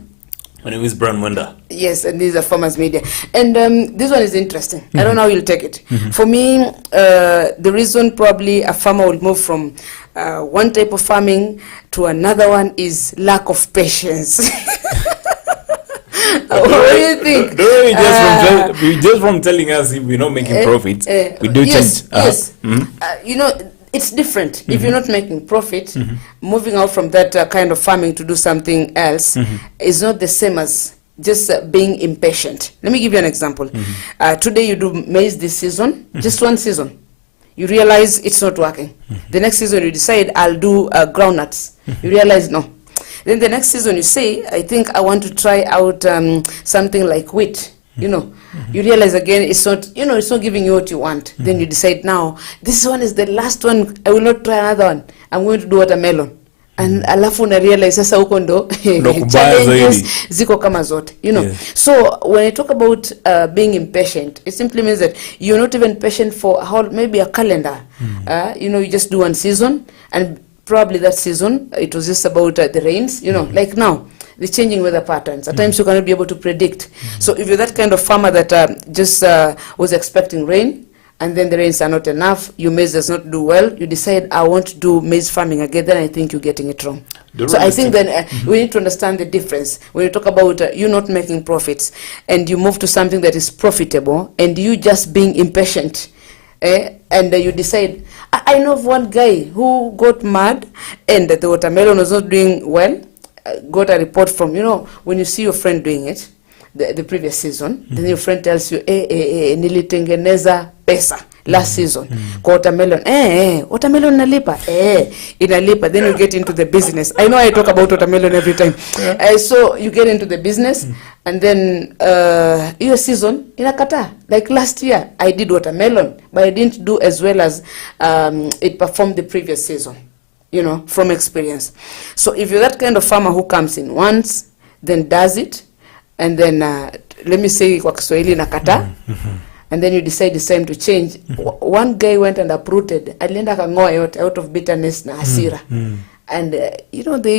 My name is Brian Mwenda. Yes, and these are Farmers Media. And this one is interesting. I don't know how you'll take it. For me, the reason probably a farmer will move from one type of farming to another one is lack of patience. What do you think? Just from telling us if we're not making profits, we do yes, change. Yes. Mm-hmm. You know, it's different. If you're not making profit, moving out from that kind of farming to do something else is not the same as just being impatient. Let me give you an example. Today you do maize this season, just one season. You realize it's not working. The next season you decide, I'll do groundnuts. You realize, no. Then the next season you say, I think I want to try out something like wheat. You know, you realize again it's not, you know, it's not giving you what you want. Then you decide, now this one is the last one, I will not try another one, I'm going to do watermelon. And alafu na realize sasa huko ndo challenges ziko kama zote, you know. So when I talk about being impatient, it simply means that you're not even patient for maybe a calendar. You know, you just do one season, and probably that season it was just about the rains, you know, like now the changing weather patterns. At times you cannot be able to predict. So if you're that kind of farmer that just was expecting rain, and then the rains are not enough, your maize does not do well, you decide, I want to do maize farming again, then I think you're getting it wrong. So I think then we need to understand the difference. When you talk about you not making profits, and you move to something that is profitable, and you just being impatient, and you decide, I know of one guy who got mad, and the watermelon was not doing well, got a report from, you know, when you see your friend doing it, the previous season, then your friend tells you, nilitengeneza pesa last season kwa watermelon. Watermelon inalipa? Inalipa. Then you get into the business. I know I talk about watermelon every time. So you get into the business, and then your season inakata. Like last year, I did watermelon, but I didn't do as well as it performed the previous season, you know, from experience. So if you're that kind of farmer who comes in once, then does it, and then let me say kwa Kiswahili nakata, and then you decide it's time to change. One guy went and uprooted, alienda kangoa yote out of bitterness na hasira. And you know, the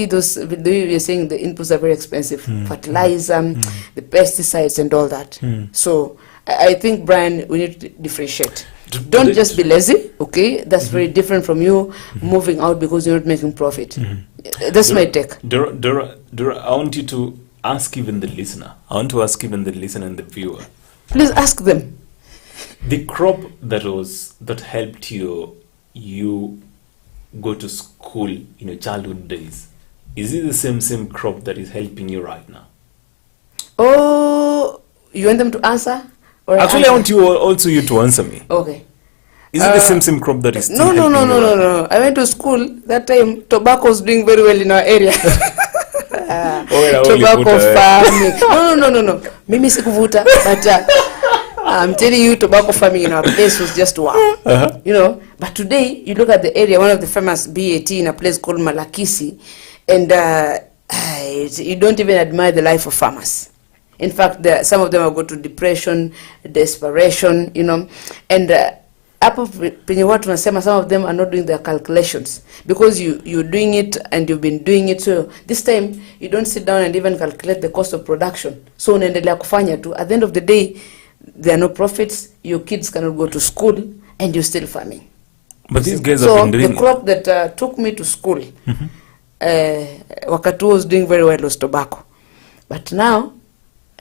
way we are saying, the inputs are very expensive, fertilizer, the pesticides and all that. So I think, Brian, we need to differentiate. Don't just be lazy, okay? That's very different from you moving out because you're not making profit. That's my take. Dora, I want you to ask even the listener. I want to ask even the listener and the viewer. Please ask them. The crop that helped you go to school in your childhood days, is it the same crop that is helping you right now? Oh, you want them to answer? Or actually, I want you to answer me. Okay. Is it the same crop that is still No. helping you right now? I went to school that time. Tobacco was doing very well in our area. Tobacco farming. No. Mimi sikuvuta, but I'm telling you, tobacco farming in our place was just wow. You know, but today you look at the area, one of the famous BAT in a place called Malakisi, and you don't even admire the life of farmers. In fact, some of them have got to depression, desperation, you know, and hapo penye watu nasema some of them are not doing their calculations because you're doing it and you've been doing it, so this time you don't sit down and even calculate the cost of production, so unaendelea kufanya tu. At the end of the day, there are no profits, your kids cannot go to school, and you're still farming. But these guys have been doing the crop that took me to school, wakati was doing very well was tobacco, but now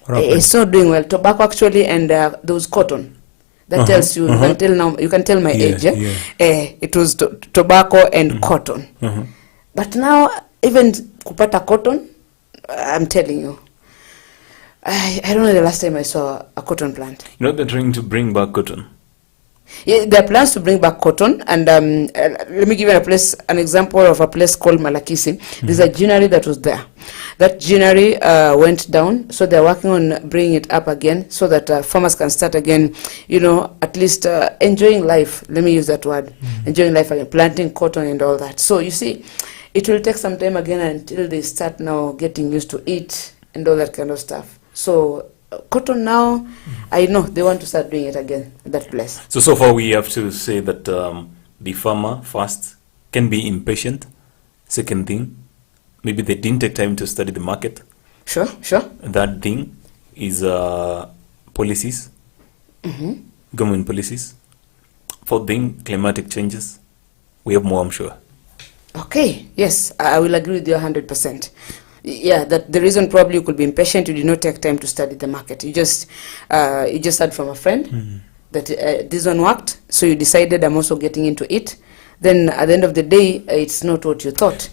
it's not doing well. Tobacco actually, and there was cotton. That tells you, you can tell my age. It was tobacco and cotton. But now, even kupata cotton, I'm telling you, I don't know the last time I saw a cotton plant. You know, they're trying to bring back cotton. Yeah, there are plans to bring back cotton, and let me give you an example of a place called Malakisi. There's a ginnery that was there. That ginnery went down, so they're working on bringing it up again so that farmers can start again, you know, at least enjoying life. Let me use that word, enjoying life again, planting cotton and all that. So you see, it will take some time again until they start now getting used to it and all that kind of stuff. So cotton now, I know they want to start doing it again at that place. So far we have to say that the farmer first can be impatient. Second thing, maybe they didn't take time to study the market. Sure. That thing is policies, government policies. Fourth thing, climatic changes. We have more, I'm sure. Okay, yes, I will agree with you 100%. Yeah, that the reason probably you could be impatient, you did not take time to study the market. You just heard from a friend that this one worked, so you decided I'm also getting into it. Then at the end of the day, it's not what you thought.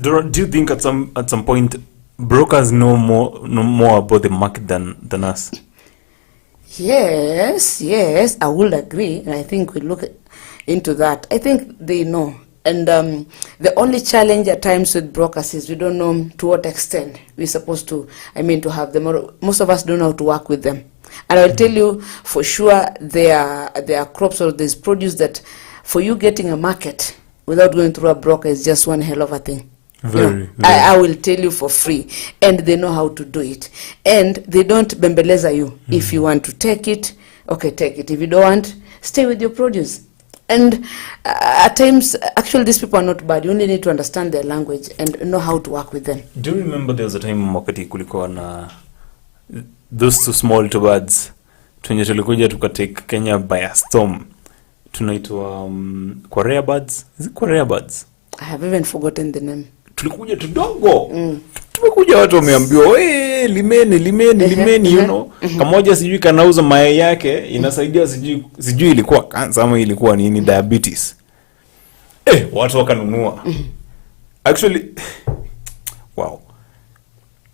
Do you think at some point brokers know more about the market than us? Yes, I will agree, and I think we look into that. I think they know. And the only challenge at times with brokers is we don't know to what extent we're supposed to, to have them. Or most of us don't know how to work with them. And I'll tell you for sure, there are crops or there's produce that for you getting a market without going through a broker is just one hell of a thing. Very. I will tell you for free, and they know how to do it, and they don't bembeleza you. If you want to take it, okay, take it. If you don't want, stay with your produce. And at times, actually, these people are not bad. You only need to understand their language and know how to work with them. Do you remember there was a time wakati kulikuwa na those two small birds tunye tulikuja tukatake Kenya by a storm, tunaitwa Korea birds? Is it Korea birds? I have even forgotten the name. Tulikuja tudogo. Tumekuja watu wameambiwa limeni you know. Kamoja sijui kanauza mayai yake inasaidia sijui ilikuwa kansa ama ilikuwa nini, diabetes. Watu wakanunua. Actually wow.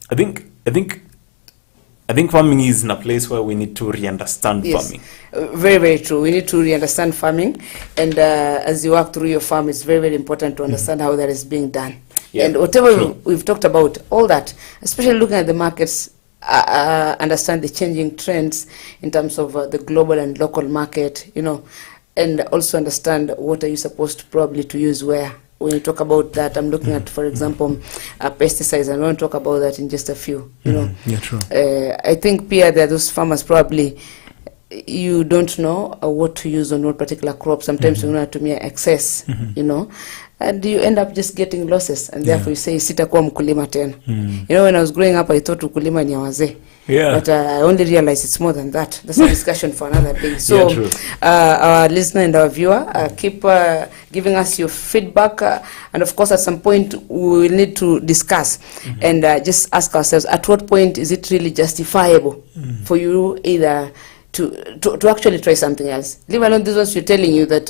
I think farming is in a place where we need to re-understand farming. Very, very true. We need to re-understand farming. And as you work through your farm, it's very, very important to understand how that is being done. Yeah, and whatever we've talked about, all that, especially looking at the markets, understand the changing trends in terms of the global and local market, and also understand what are you supposed to probably to use where. When you talk about that, I'm looking at, for example, pesticides, and I want to talk about that in just a few, Yeah, true. I think, Pia, there are those farmers probably, you don't know what to use on what particular crop. Sometimes you know to me excess, and you end up just getting losses, and therefore you say, sitakuwa mkulima tena. When I was growing up, I thought ukulima ni ya wazee. Yeah. But I only realized it's more than that. That's a discussion for another day. So, our listener and our viewer, keep giving us your feedback. And of course, at some point, we will need to discuss and just ask ourselves, at what point is it really justifiable for you either to actually try something else? Leave alone these ones you're telling you that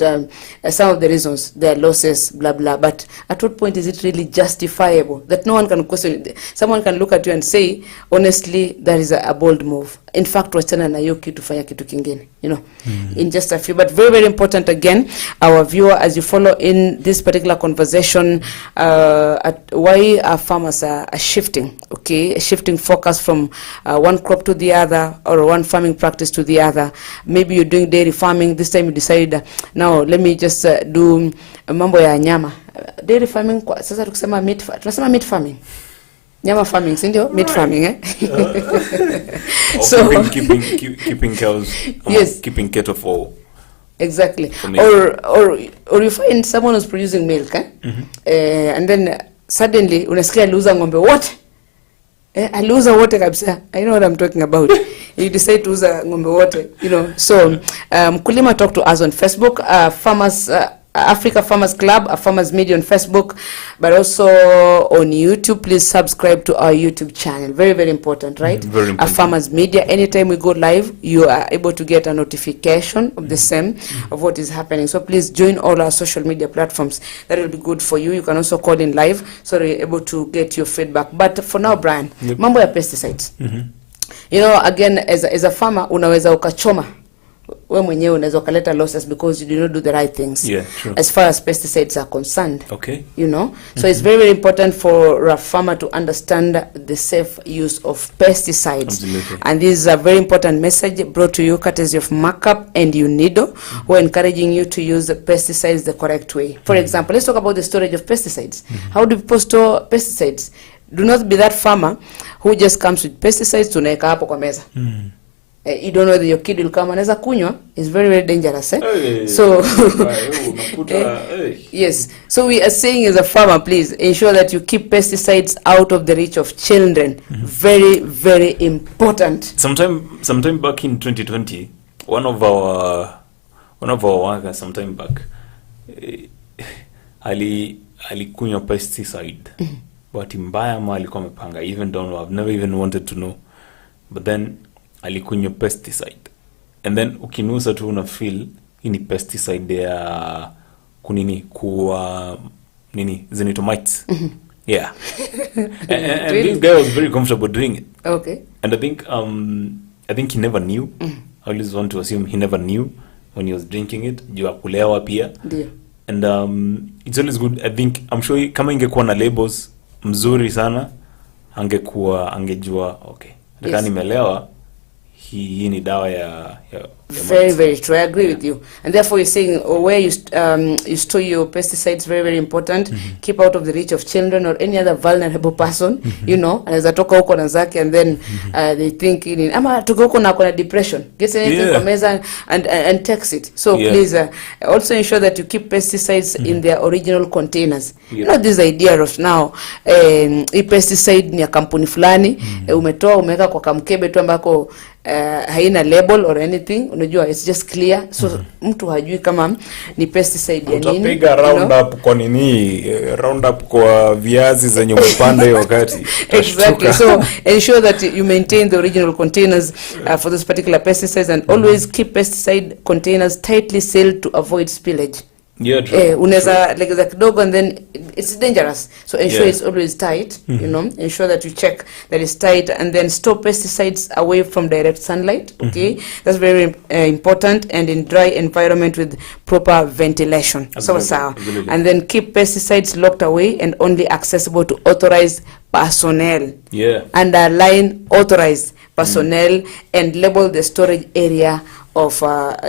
some of the reasons, there are losses, blah, blah. But at what point is it really justifiable? That no one can question it. Someone can look at you and say, honestly, that is a bold move. In fact, wachana na hiyo kitu, fanya kitu kingine, in just a few. But very, very important again, our viewer, as you follow in this particular conversation, at why our farmers are shifting, shifting focus from one crop to the other, or one farming practice to the other. Maybe you're doing dairy farming. This time you decide, now let me just do mambo ya nyama. Dairy farming, sasa tukisema tunasema meat farming. Nyama farming, sindio? Meat farming, So keeping cows, yes, keeping cattle for exactly. Or you find someone who's producing milk, and then suddenly unasikia aliuza ng'ombe wote. Aliuza wote kabisa. I know what I'm talking about. You decide to uza ng'ombe wote, So mkulima, talk to us on Facebook, farmers Africa Farmers Club, a Farmers Media on Facebook, but also on YouTube. Please subscribe to our YouTube channel. Very, very important, right? Very important. A Farmers Media. Anytime we go live, you are able to get a notification of the same, of what is happening. So please join all our social media platforms. That will be good for you. You can also call in live, so you're able to get your feedback. But for now, Brian, mambo ya pesticides. Again, as a farmer, unaweza ukachoma. We mwenyewe unaweza ukaleta losses because you did not do the right things. Yeah, true. As far as pesticides are concerned. Okay. So it's very, very important for a farmer to understand the safe use of pesticides. Absolutely. And this is a very important message brought to you courtesy of Markup and UNIDO, who are encouraging you to use the pesticides the correct way. For example, let's talk about the storage of pesticides. How do people store pesticides? Do not be that farmer who just comes with pesticides to unaeka hapo kwa meza. You don't know that your kid will come and kunywa. It's very, very dangerous. So, yes. So we are saying as a farmer, please ensure that you keep pesticides out of the reach of children. Very, very important. Sometime back in 2020, one of our workers, sometime back, alikunywa pesticide. Bahati mbaya ama alikuwa amepanga, I even don't know, I've never even wanted to know. But then alikunywa pesticide, and then ukinusa tu una feel hii ni pesticide ya kunini kuwa nini zinaitwa mites. Yeah. And Really? this guy was very comfortable doing it. Okay. And I think he never knew. I always want to assume he never knew when he was drinking it. Juu ya kulewa pia. Ndio. And it's always good. I think, I'm sure kama ingekuwa na labels mzuri sana, angejua, okay, Yes. nimelewa, hii ni dawa ya Very, mites. very true. I agree with you. And therefore, you're saying where you store your pesticides, very, very important. Keep out of the reach of children or any other vulnerable person. You know, anaweza toka huko na zake, and then they think ama toka huko na kuna depression. Get anything kwa meza and text it. So please also ensure that you keep pesticides in their original containers. You know this idea of now, hii pesticide ni ya kampuni fulani, umetoa umeweka kwa kamkebe tu ambako haina label or anything, unajua it's just clear, so mtu hajui kama ni pesticide ya nini. Utapiga roundup kwa nini, roundup kwa viazi zenye umepanda hiyo wakati. Exactly. So ensure that you maintain the original containers for those particular pesticides, and always keep pesticide containers tightly sealed to avoid spillage. Yeah, true. Unaweza legeza kidogo and then it's dangerous, so ensure it's always tight. You know, ensure that you check that it's tight, and then store pesticides away from direct sunlight. Okay, that's very important, and in dry environment with proper ventilation. Absolutely. And then keep pesticides locked away and only accessible to authorized personnel. Yeah. Underline authorized personnel and label the storage area of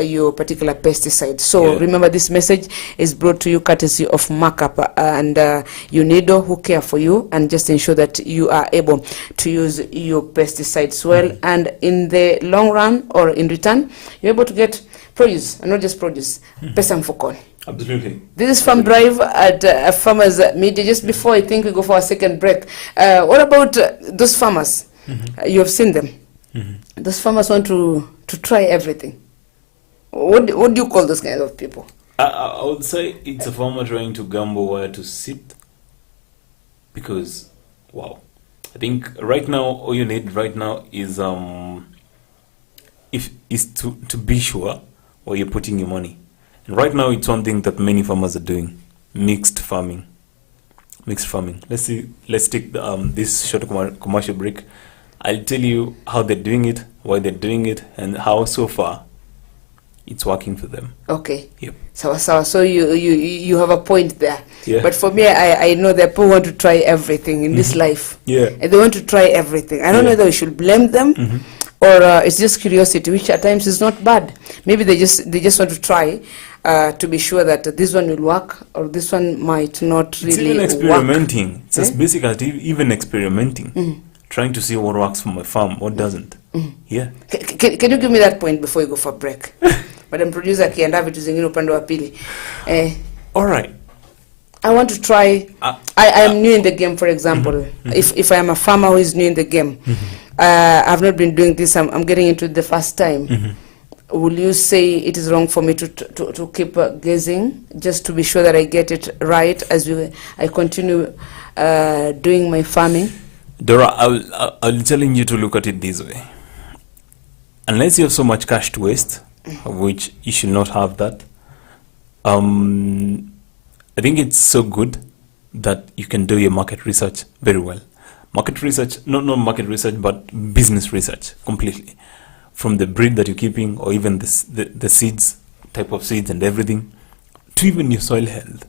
your particular pesticide. So remember, this message is brought to you courtesy of Markup and UNIDO, who care for you, and just ensure that you are able to use your pesticides well, and in the long run or in return, you're able to get produce, and not just produce, pesa mfukoni. Absolutely. This is Farm Drive at Farmers Media. Just before I think we go for our second break, what about those farmers? You have seen them. Those farmers want to try everything. What do you call those kinds of people? I would say it's a farmer trying to gamble where to sit, because, wow, I think right now all you need right now is to be sure where you're putting your money. And right now it's one thing that many farmers are doing: mixed farming. Let's take this short commercial break. I'll tell you how they're doing it, why they're doing it, and how so far it's working for them. Okay. Yep. So you have a point there. Yeah. But for me, I know that people want to try everything in this life. Yeah. And they want to try everything. I don't know whether we should blame them or it's just curiosity, which at times is not bad. Maybe they just want to try to be sure that this one will work or this one might not really It's even experimenting. work. It's just basically even experimenting. Trying to see what works for my farm, what doesn't. Yeah. Can you give me that point before you go for break? Madam producer akiandaa vitu zingine upande wa pili. All right. I want to try. I am new in the game, for example. If I am a farmer who is new in the game, I've not been doing this. I'm getting into it the first time. Will you say it is wrong for me to keep guessing, just to be sure that I get it right as I continue doing my farming? Dora, I'll telling you to look at it this way. Unless you have so much cash to waste, of which you should not have that, I think it's so good that you can do your market research very well. Market research, not market research, but business research completely. From the breed that you're keeping, or even the seeds, type of seeds and everything, to even your soil health,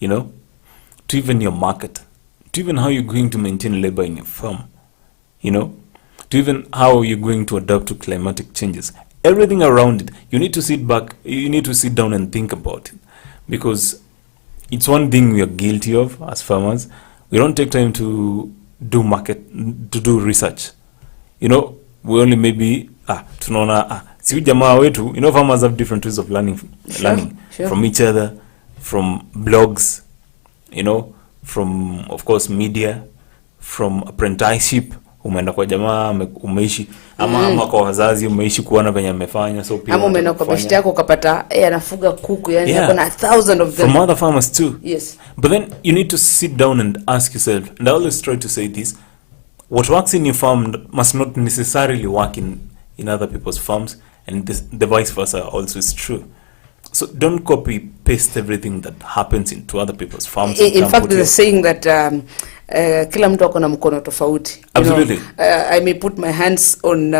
to even your market, to even how you're going to maintain labor in your farm, to even how you're going to adapt to climatic changes. Everything around it, you need to sit down and think about it, because it's one thing we are guilty of as farmers. We don't take time to do research. We only maybe tunaona si jamaa wetu. Farmers have different ways of learning Sure. From each other, from blogs, from, of course, media, from apprenticeship, umeenda kwa jamaa umeishi ama kwa wazazi umeishi kuona venye amefanya, so pia ama umeenda kwa beshte yako ukapata anafuga kuku, yani yako na 1000 of them from other farmers too. Yes. But then you need to sit down and ask yourself, and I always try to say this, what works in your farm must not necessarily work in other people's farms, and the vice versa also is true. So don't copy paste everything that happens into other people's farms. In fact, there's a saying that kila mtu ako na mkono tofauti. Absolutely. I may put my hands on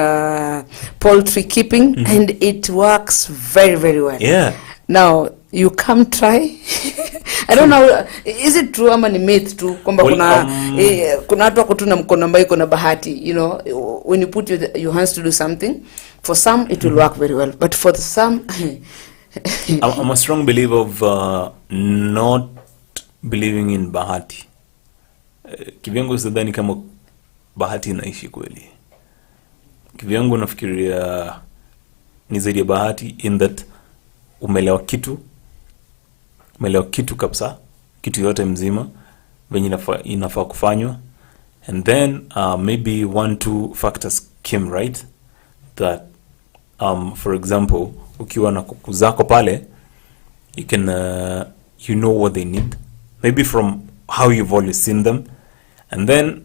poultry keeping and it works very, very well. Yeah. Now you come try. I don't know, is it true ama ni myth tu kwamba kuna watu wako tu na mkono ambayo iko na bahati, when you put your hands to do something, for some it will work very well, but for some I'm a strong believer of not believing in bahati. Kivyangu sidhani kama bahati inaishi kweli. Kivyangu nafikiria ni zaidi ya bahati, in that umelewa kitu kabisa, kitu yote mzima venye inafaa kufanywa, and then maybe 1-2 factors came right, that for example ukiwa na kuku zako pale, you can you know what they need, maybe from how you've always seen them, and then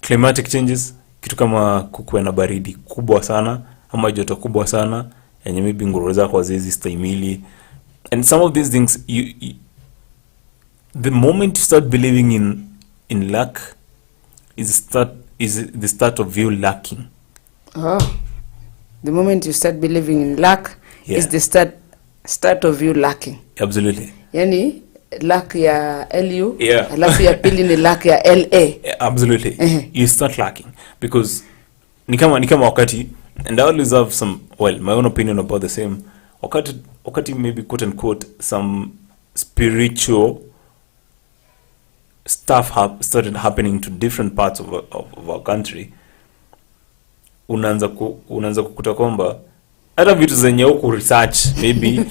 climatic changes, kitu kama kuku na baridi kubwa sana ama joto kubwa sana, yenye maybe nguruwe zako haziwezi stahimili, and some of these things you the moment you start believing in luck is the start of you lacking. The moment you start believing in luck is the start of you lacking. Absolutely. Yani luck ya LU, alafu ya pili ni luck ya LA. Absolutely. You start lacking because ni kama wakati, and I always have my own opinion about the same. Wakati maybe quote unquote some spiritual stuff started happening to different parts of our country, unaanza kukuta kwamba hata vitu zenye huku research maybe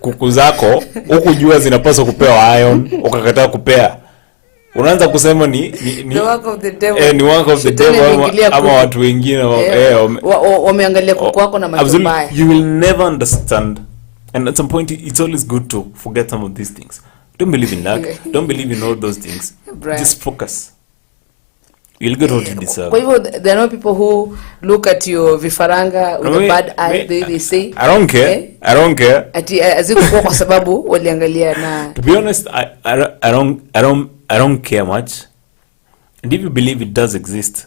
kuku zako huku jua zinapaswa kupewa iron, ukakataa kupea, unaanza kusema ni the work of the devil. Ni work of the devil ama watu wengine wameangalia kuku wako na macho mbaya. You will never understand, and at some point it's always good to forget some of these things. Don't believe in luck. Don't believe in all those things. Just focus. You'll get what you deserve. Kwa hivyo there are no people who look at your vifaranga with a bad eye, they say. I don't care. I don't care. Ati azikuwa kwa sababu waliangalia na. To be honest, I don't care much. And if you believe it does exist,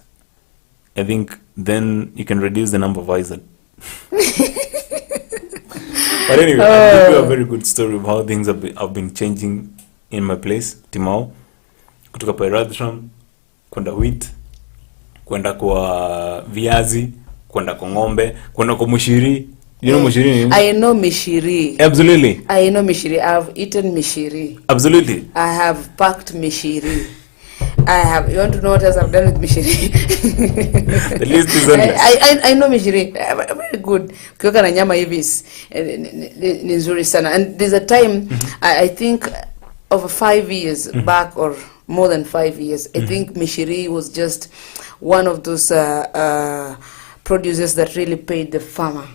I think then you can reduce the number of eyes. But anyway, I'll give you a very good story of how things have been changing in my place, Timau. Kutoka pa Radhram, kwenda wheat, kwenda kwa viazi, kwenda kwa ng'ombe, kwenda kwa mushiri. You know mushiri? I know mishiri. Absolutely. I know mishiri. I've eaten mishiri. Absolutely. I have packed mishiri. You want to know what else I've done with mishiri? The list is endless. I know mishiri. Very good. Ukiweka na nyama hivi ni nzuri sana. And there's a time, I think over 5 years back, or more than 5 years, I think mishiri was just one of those producers that really paid the farmer.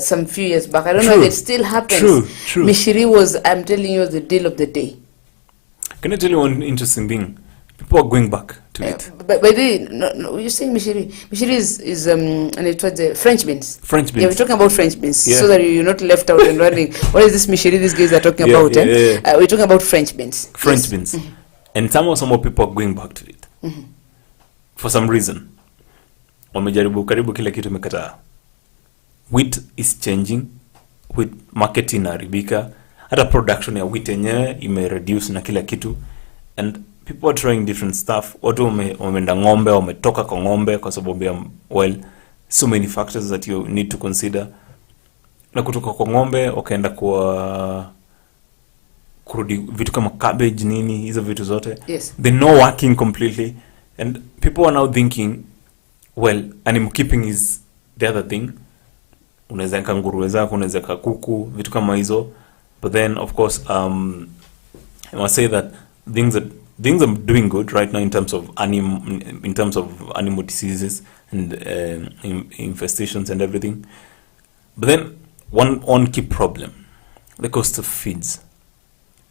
Some few years back. I don't know if it still happens. True. Mishiri was, I'm telling you, the deal of the day. Can I tell you one interesting thing? People are going back to it. But no, you're saying mishiri. Mishiri is and it was the French beans. French beans. Yeah, we're talking about French beans, so that you're not left out and wondering what is this mishiri these guys are talking about. We're talking about French beans. French beans. And some more people are going back to it. For some reason. Wamejaribu karibu kila kitu mekataa. Wheat is changing. Wheat market inaharibika. Hata production ya wheat yenyewe imereduce na kila kitu, and people are trying different stuff. Watu wameenda ng'ombe, wametoka kwa ng'ombe kwa sababu ya so many factors that you need to consider. Na kutoka kwa ng'ombe wakaenda kwa kurudi vitu kama cabbage nini, hizo vitu zote. Yes. They're not working completely, and people are now thinking, animal keeping is the other thing. Unaweza weka nguruwe zako, unaweza weka kuku, vitu kama hizo. But then, of course, I must say that things are doing good right now in terms of animal diseases and infestations and everything. But then one key problem, the cost of feeds.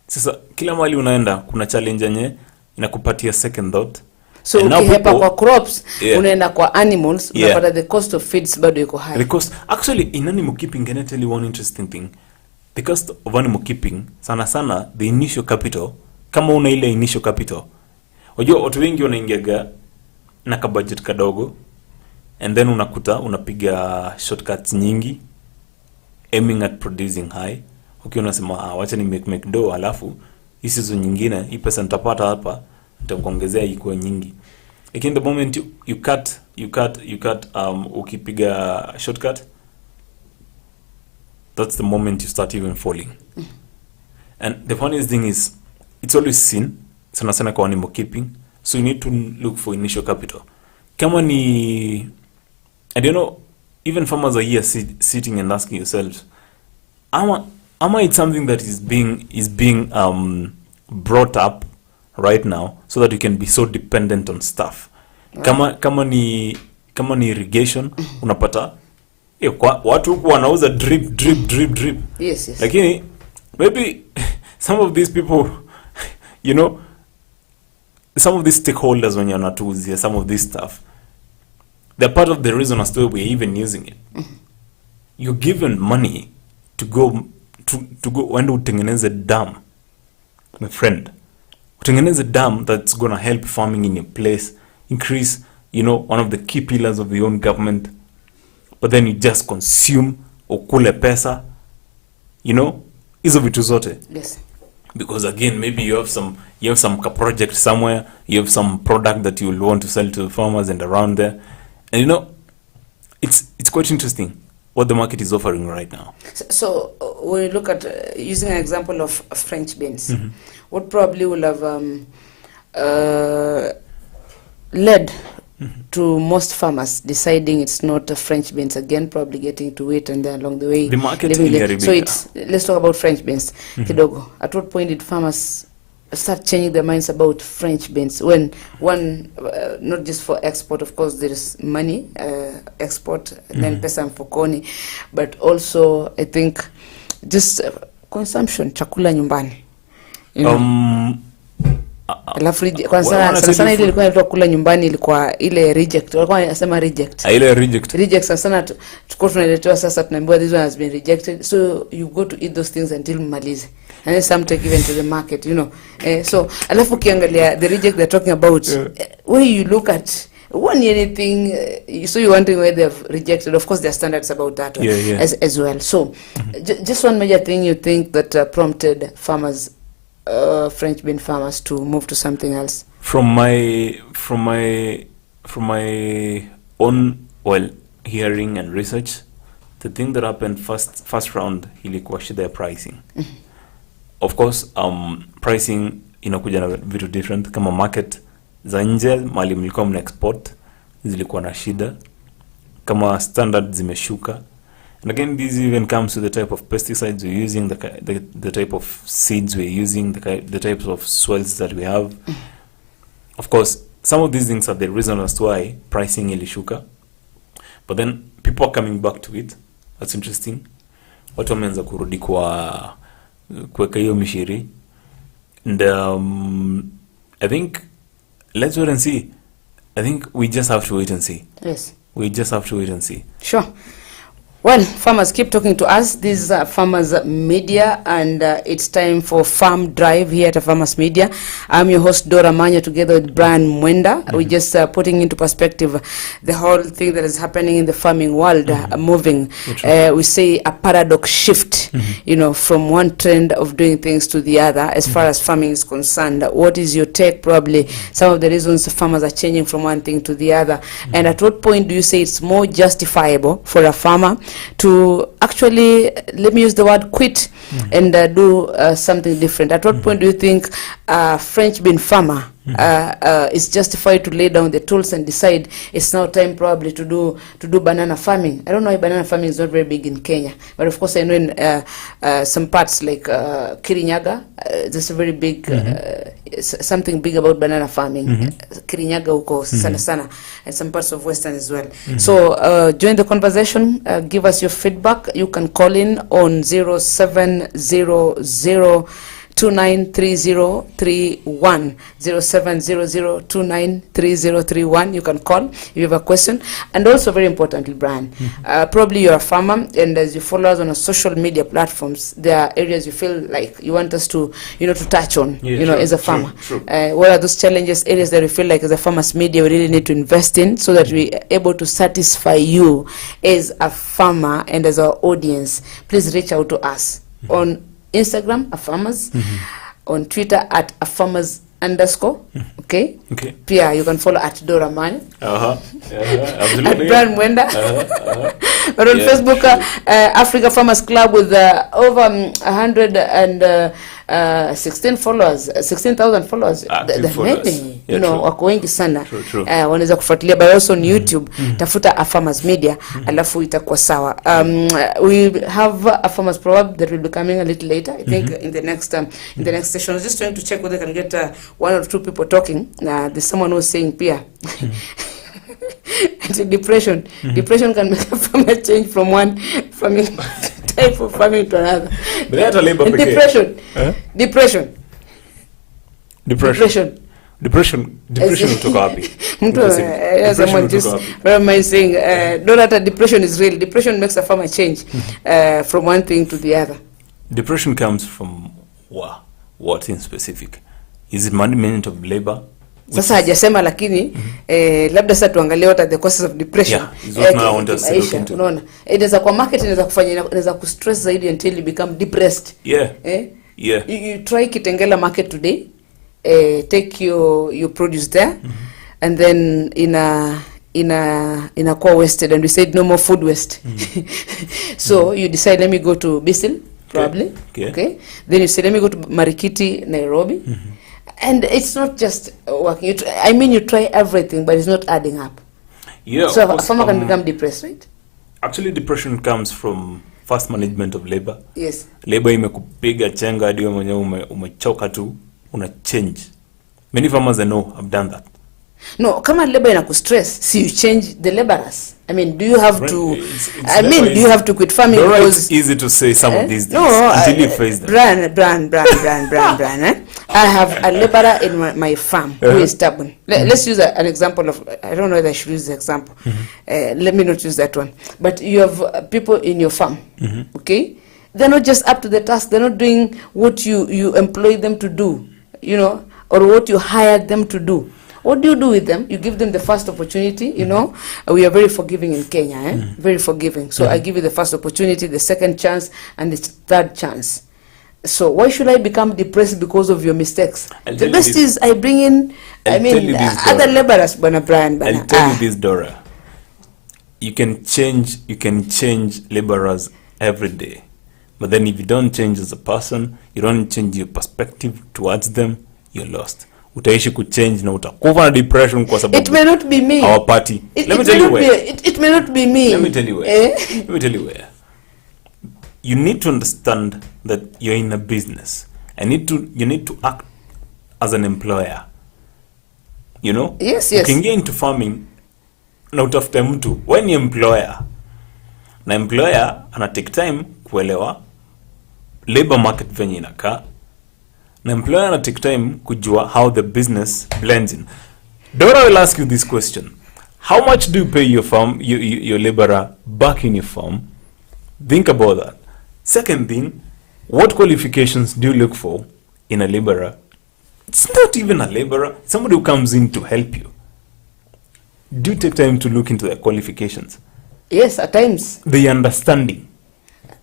Sasa kila mahali unaenda kuna challenge yenye inakupatia second thought. So ukihepa kwa crops, unaenda kwa animals, unapata the cost of feeds bado iko high. The cost, actually, in animal keeping, can I tell you one interesting thing? The cost of animal keeping, sana, the initial capital, kama una ile initial capital, wajua watu wengi wanaingiaga na budget kadogo, and then unapiga shortcuts nyingi, aiming at producing high. Okay, unasema wacha ni make dough, alafu hii season nyingine hii pesa nitapata hapa nitakuongezea ikuwe nyingi. Again, the moment you cut ukipiga shortcut, that's the moment you start even falling. And the funniest thing is, it's always seen sana kwa animal keeping, so you need to look for initial capital. Kama ni, I don't know, even farmers are here sitting and asking yourselves, ama it's something that is being brought up right now so that you can be so dependent on stuff. Kama ni irrigation, unapata watu huku wanauza drip. Yes. Lakini maybe some of these people, you know, some of these stakeholders when you're not using some of this stuff, they're part of the reason as to why we're even using it. You're given money to go and utengeneze dam, my friend. Utengeneze dam that's going to help farming in your place, increase, you know, one of the key pillars of your own government. But then you just consume ukule pesa, you know, hizo vitu zote. Yes. Because again, maybe you have some project somewhere, you have some product that you will want to sell to the farmers and around there. And you know, it's quite interesting what the market is offering right now. So when you look at using an example of French beans, what probably will have led to most farmers deciding it's not French beans again, probably getting to it, and then along the way the market so let's talk about French beans. Kidogo, at what point did farmers start changing their minds about French beans? When one, not just for export, of course there is money, export, then pesa mfukoni, but also I think just consumption, chakula nyumbani, you know? Alafu sana ile ilikuwa inaitwa kula nyumbani, ilikuwa ile reject, walikuwa wanasema reject. Ile reject sana tuko tunaletewa, sasa tunaambiwa this one has been rejected, so you go to eat those things until mmalize, and then some take even to the market, you know. So alafu kiangalia the reject they're talking about, where you look at one anything, so you're wondering why they've rejected. Of course there are standards about that one, as well. So just one major thing you think that prompted farmers, French bean farmers, to move to something else? From my own hearing and research, the thing that happened first round ilikuwa shida ya pricing. Of course, pricing inakuja na vitu different. Kama market za nje mali mlikuwa mna export zilikuwa na shida, kama standard zimeshuka. And again, this even comes to the type of pesticides we're using, the type of seeds we're using, the types of soils that we have. Of course, some of these things are the reason as to why pricing ilishuka. But then people are coming back to it. That's interesting. Watu wameanza kurudi kwa kuweka hiyo mishiri. And I think, let's wait and see. I think we just have to wait and see. Yes. We just have to wait and see. Sure. Well, farmers, keep talking to us. This is Farmers Media, and it's time for Farm Drive here at Farmers Media. I'm your host, Dora Manya, together with Brian Mwenda. We're just putting into perspective the whole thing that is happening in the farming world, moving. We say a paradox shift, you know, from one trend of doing things to the other as far as farming is concerned. What is your take? Probably some of the reasons farmers are changing from one thing to the other. And at what point do you say it's more justifiable for a farmer to actually, let me use the word, quit and do something different? At what point do you think a French bean farmer it's justified to lay down the tools and decide it's now time probably to do banana farming. I don't know if banana farming is not very big in Kenya, but of course I know in some parts like Kirinyaga, there's a very big something big about banana farming. Kirinyaga huko sana, and some parts of Western as well. So join the conversation, give us your feedback. You can call in on 0700 293031 0700293031. You can call if you have a question. And also very importantly, Brian, probably you're a farmer, and as you follow us on our social media platforms, there are areas you feel like you want us to to touch on, as a farmer. What are those challenges, areas that you feel like as a farmers media we really need to invest in, so that we are able to satisfy you as a farmer and as our audience? Please reach out to us on Instagram, Afarmers, on Twitter at Afarmers_, okay? Pia, you can follow at Dora Man, absolutely. at Brian Mwenda, but on Facebook, Africa Farmers Club with over 116 followers, 16,000 followers. Many, wako wengi sana. Wanaweza kufuatilia, but also on YouTube, tafuta Afarmers Media, alafu itakuwa sawa. We have a Farmers Proverb that will be coming a little later, I think, in the next session. I was just trying to check whether I can get one or two people talking. There's someone who's saying, Pia, depression can make a farmer change from one farming type of farming to another. Depression kutoka wapi? Someone just saying don't let depression is real. Depression makes a farmer change from one thing to the other. Depression comes from what in specific? Is it management of labor? Sasa hajasema, lakini labda sasa tuangalie what are the causes of depression. Unaona, inaweza kwa market, inaweza kufanya, inaweza kustress zaidi until you become depressed. You try Kitengela market today, take your produce there, and then inakuwa wasted, and we said no more food waste. So you decide, let me go to Bisil, probably. Okay. Then you say, let me go to Marikiti, Nairobi. And it's not just working. You try everything, but it's not adding up. So a farmer can become depressed, right? Actually, depression comes from first management of labor. Yes. Labor imekupiga chenga hadi wewe mwenyewe umechoka tu, una change. Many farmers I know have done that. No, kama labor inakustress, see, you change the laborers. Do you have to? Do you have to quit farming? Because it's easy to say some of these things until you face them. Brian. I have a laborer in my farm who is stubborn. Let's use an example of. I don't know whether I should use the example. Let me not use that one. But you have people in your farm. Okay, they're not just up to the task. They're not doing what you employ them to do. Or what you hired them to do. What do you do with them? You give them the first opportunity, We are very forgiving in Kenya, Very forgiving. So I give you the first opportunity, the second chance, and the third chance. So why should I become depressed because of your mistakes? The best is I bring in, other laborers, Brian. I'll tell you this, Dora. You can change laborers every day. But then if you don't change as a person, you don't change your perspective towards them, you're lost. Utaishi kuchange na utakuwa na depression kwa sababu it may not be me. Our party. It may not be me. Let me tell you where. Let me tell you where. You need to understand that you're in a business. You need to act as an employer. Yes. You can get into farming na utafute mtu. When you're employer, na employer ana take time kuelewa labor market venye inakaa. Na employer ana take time kujua how the business blends in. Dora will ask you this question. How much do you pay your farm, your laborer back in your farm? Think about that. Second thing, what qualifications do you look for in a laborer? It's not even a laborer. Somebody who comes in to help you. Do you take time to look into their qualifications? Yes, at times. The understanding.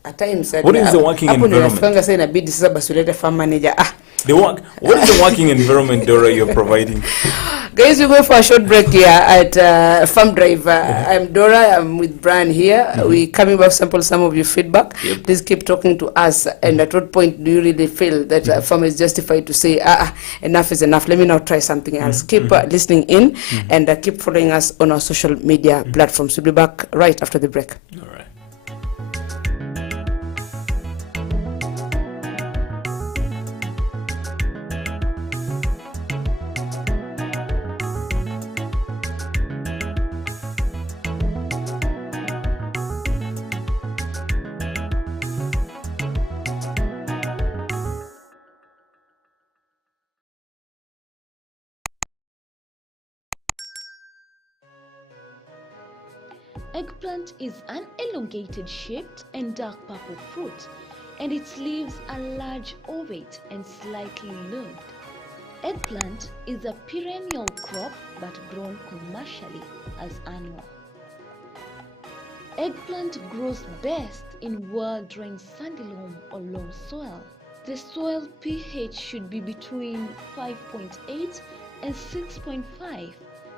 At times. What is the working environment? Hapo inabidi sasa basi ulete farm manager. What is the working environment, Dora, you're providing? Guys, we go for a short break here at Farm Drive. I'm Dora. I'm with Brian here. We're coming back to sample some of your feedback. Yep. Please keep talking to us. And at what point do you really feel that a farmer is justified to say, enough is enough. Let me now try something else. Keep listening in and keep following us on our social media platforms. We'll be back right after the break. All right. Eggplant is an elongated shaped and dark purple fruit, and its leaves are large, ovate, and slightly lobed. Eggplant is a perennial crop but grown commercially as annual. Eggplant grows best in well-drained sandy loam or loam soil. The soil pH should be between 5.8 and 6.5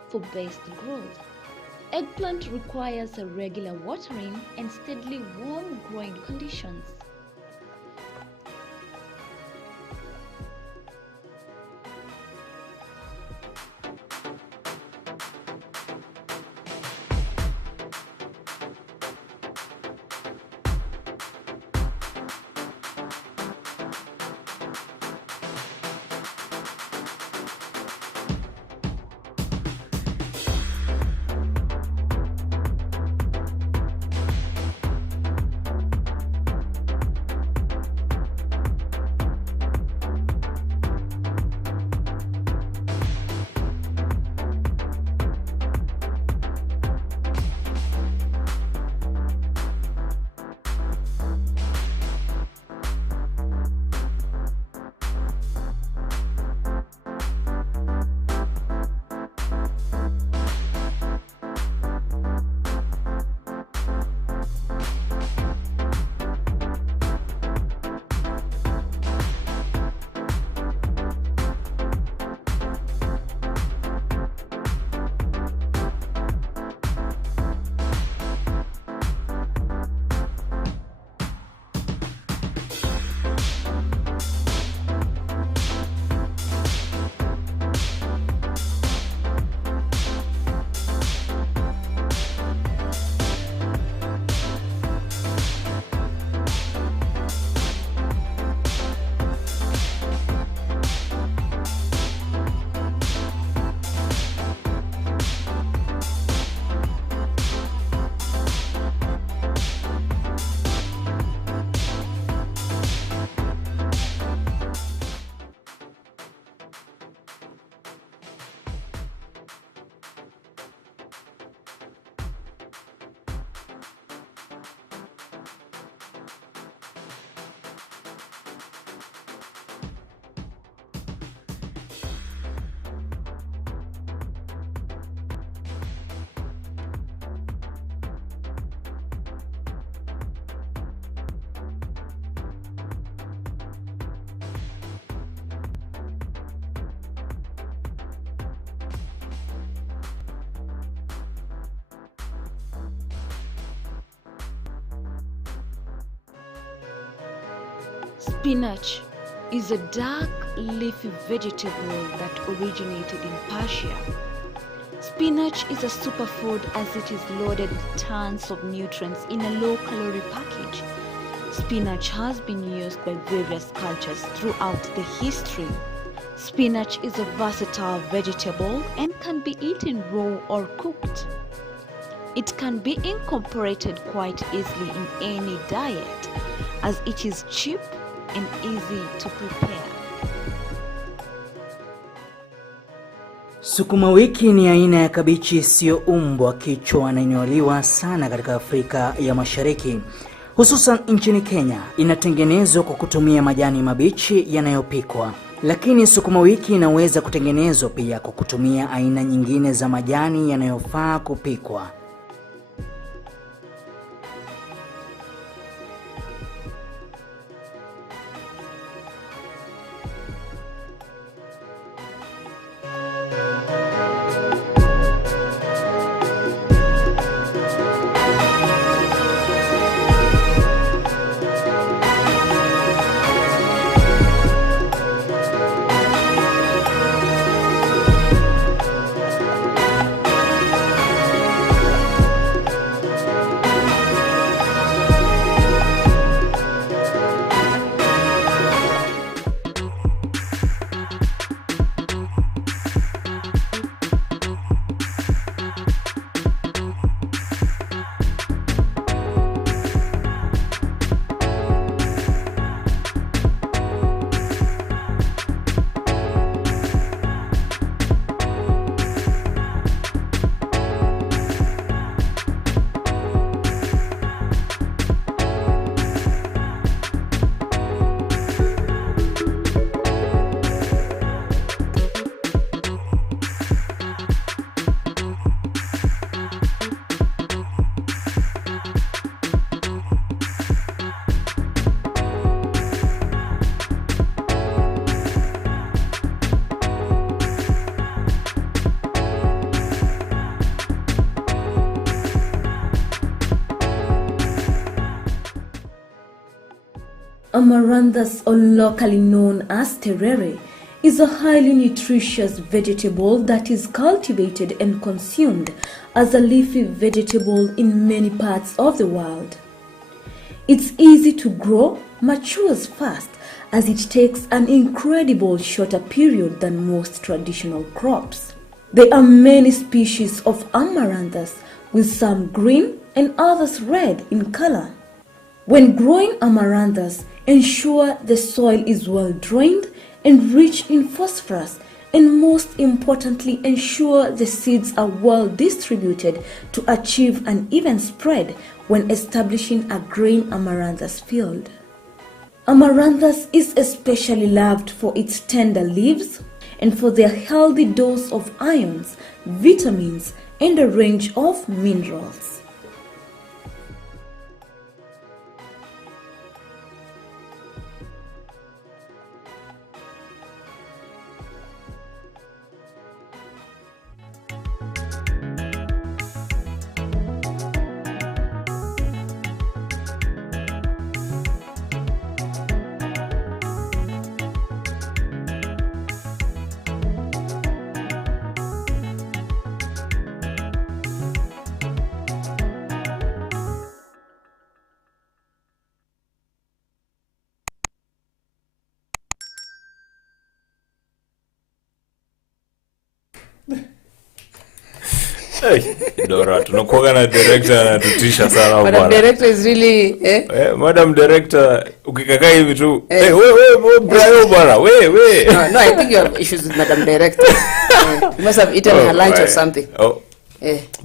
for best growth. Eggplant requires a regular watering and steadily warm growing conditions. Spinach is a dark leafy vegetable that originated in Persia. Spinach is a superfood as it is loaded with tons of nutrients in a low-calorie package. Spinach has been used by various cultures throughout the history. Spinach is a versatile vegetable and can be eaten raw or cooked. It can be incorporated quite easily in any diet as it is cheap and easy to prepare. Sukuma wiki ni aina ya kabichi isiyoumbwa kichwa na inayoliwa sana katika Afrika ya Mashariki, hususan nchini Kenya. Inatengenezwa kwa kutumia majani mabichi yanayopikwa. Lakini sukuma wiki inaweza kutengenezwa pia kwa kutumia aina nyingine za majani yanayofaa kupikwa. Amaranthus, or locally known as terere, is a highly nutritious vegetable that is cultivated and consumed as a leafy vegetable in many parts of the world. It's easy to grow, matures fast, as it takes an incredible shorter period than most traditional crops. There are many species of Amaranthus, with some green and others red in color. When growing Amaranthus, ensure the soil is well drained and rich in phosphorus, and most importantly, ensure the seeds are well distributed to achieve an even spread when establishing a grain Amaranthus field. Amaranthus is especially loved for its tender leaves and for their healthy dose of ions, vitamins, and a range of minerals. Hey, Dora, tunakuwa na director anatutisha sana bwana. Madam Director is really Madam Director ukikakaa hivi tu. Hey, we Brian bwana. We. No, I think you have issues with Madam Director. You must have eaten her lunch or something. Oh.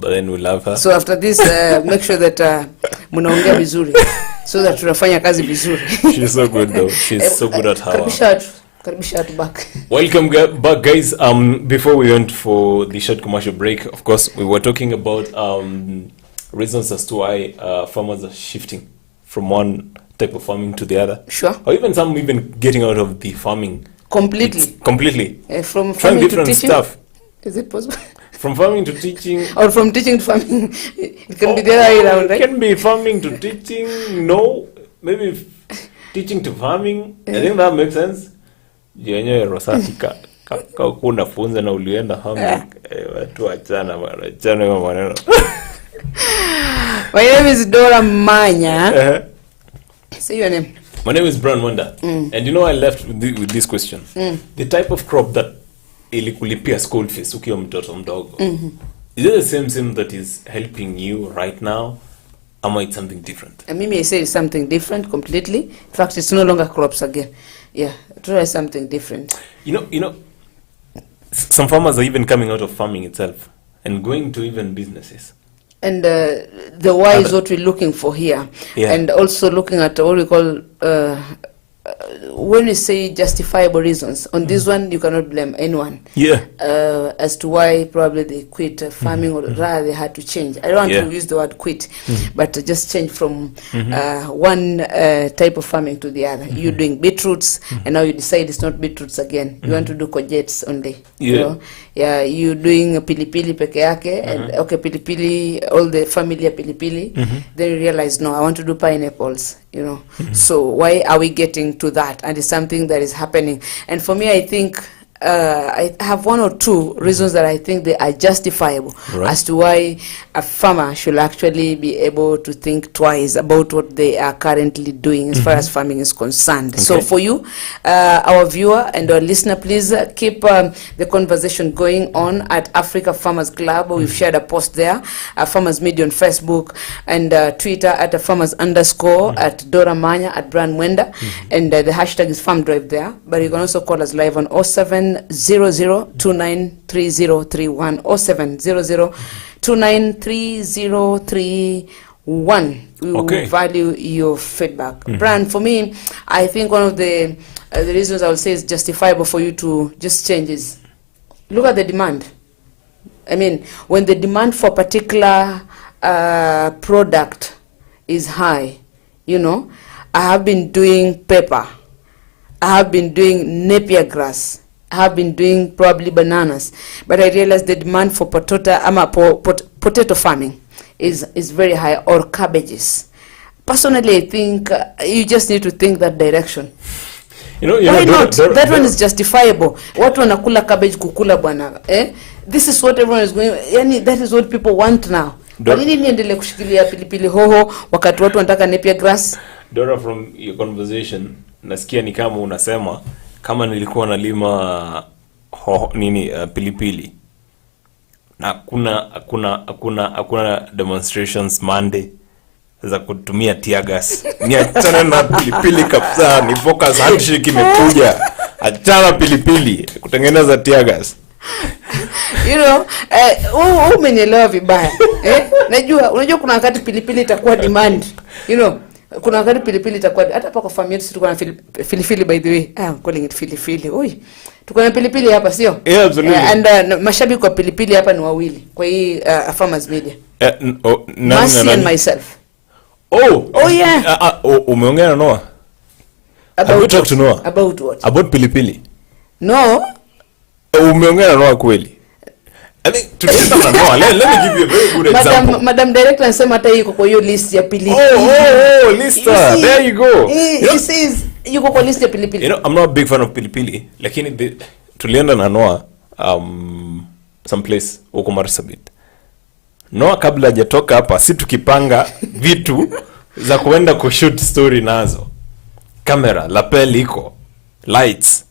But then we love her. So after this, make sure that mnaongea vizuri so that tunafanya kazi vizuri. She's so good though. She's so good at her. Karibisha back. Welcome back, guys. Before we went for the short commercial break, of course, we were talking about reasons as to why farmers are shifting from one type of farming to the other. Sure. Or even some getting out of the farming Completely. Trying From farming different to teaching. stuff. Is it possible? From farming to teaching. Or from teaching to farming. It can be the other way around, right? It can be farming to teaching. No. Maybe teaching to farming. I think that makes sense. Yenyewe Rosati ka unafunza na ulienda farming. Watu achana maneno. My name is Dora Manya. Say your name. My name is Brian Wanda. And you know I left with this question. The type of crop that ilikulipia school fees ukiwa mtoto mdogo. Is it the same that is helping you right now? Or it's something different? Mimi I say it's something different completely. In fact, it's no longer crops again. Yeah, try something different. You know, some farmers are even coming out of farming itself and going to even businesses. And the why is what we're looking for here. Yeah. And also looking at what we call, when we say justifiable reasons, on this one you cannot blame anyone. Yeah. As to why probably they quit farming or rather they had to change. I don't want to use the word quit, but just change from one type of farming to the other. You're doing beetroots and now you decide it's not beetroots again. You want to do courgettes only. Yeah. You know? Yeah, you're doing pilipili peke yake and okay, pilipili, all the family of pilipili. Then you realize, no, I want to do pineapples, you know. So why are we getting to that? And it's something that is happening. And for me, I think I have one or two reasons that I think they are justifiable as to why a farmer should actually be able to think twice about what they are currently doing as far as farming is concerned. Okay. So for you, our viewer and our listener, please keep the conversation going on at Africa Farmers Club. We've shared a post there, Farmers Media on Facebook and Twitter at farmers_, at Dora Manya, at Brian Wenda, and the hashtag is Farm Drive there. But you can also call us live on 0700293031 0700293031. We will value your feedback. Brian, for me, I think one of the reasons I would say is justifiable for you to just change is look at the demand. I mean, when the demand for a particular product is high, you know, I have been doing pepper, I have been doing Napier grass, I have been doing probably bananas, but I realized the demand for potato farming is very high, or cabbages. Personally, I think you just need to think that direction. Why not? That one is justifiable. Watu wanakula cabbage kukula bwana. This is what everyone is going. Yani, that is what people want now. Kwa nini niendelee kushikilia pilipili hoho wakati watu wanataka napier grass? Dora, from your conversation, nasikia ni kama unasema kama nilikuwa nalima pilipili na hakuna demonstrations Monday za kutumia tear gas. Niachana na pilipili kabisa, ni focus handshake imekuja. Achana pilipili kutengeneza tear gas. Umenielewa vibaya. Unajua kuna wakati pilipili itakuwa demand. Kuna wakati pilipili itakuwa hata hapa kwa familia yetu tuko na filifili, by the way. I'm calling it filifili. Tuko na pilipili hapa, sio? Yeah, absolutely. And mashabiki kwa pilipili hapa ni wawili. Kwa hii Farmers Media. Mercy and myself. Yeah. Umeongea na Noah? Have you talked to Noah? About what? About pilipili? No. Umeongea na Noah kweli? I think tukienda na Noah, let me give you a very good example. Madam Director anasema hata yuko kwa hiyo list ya pilipili. List. There you go. He says yuko kwa list ya pilipili. I'm not a big fan of pilipili, lakini tulienda na Noah someplace huko Marsabit. Noah kabla hajatoka hapa, si tukipanga vitu za kuenda kushoot story nazo. Camera, lapel iko, lights.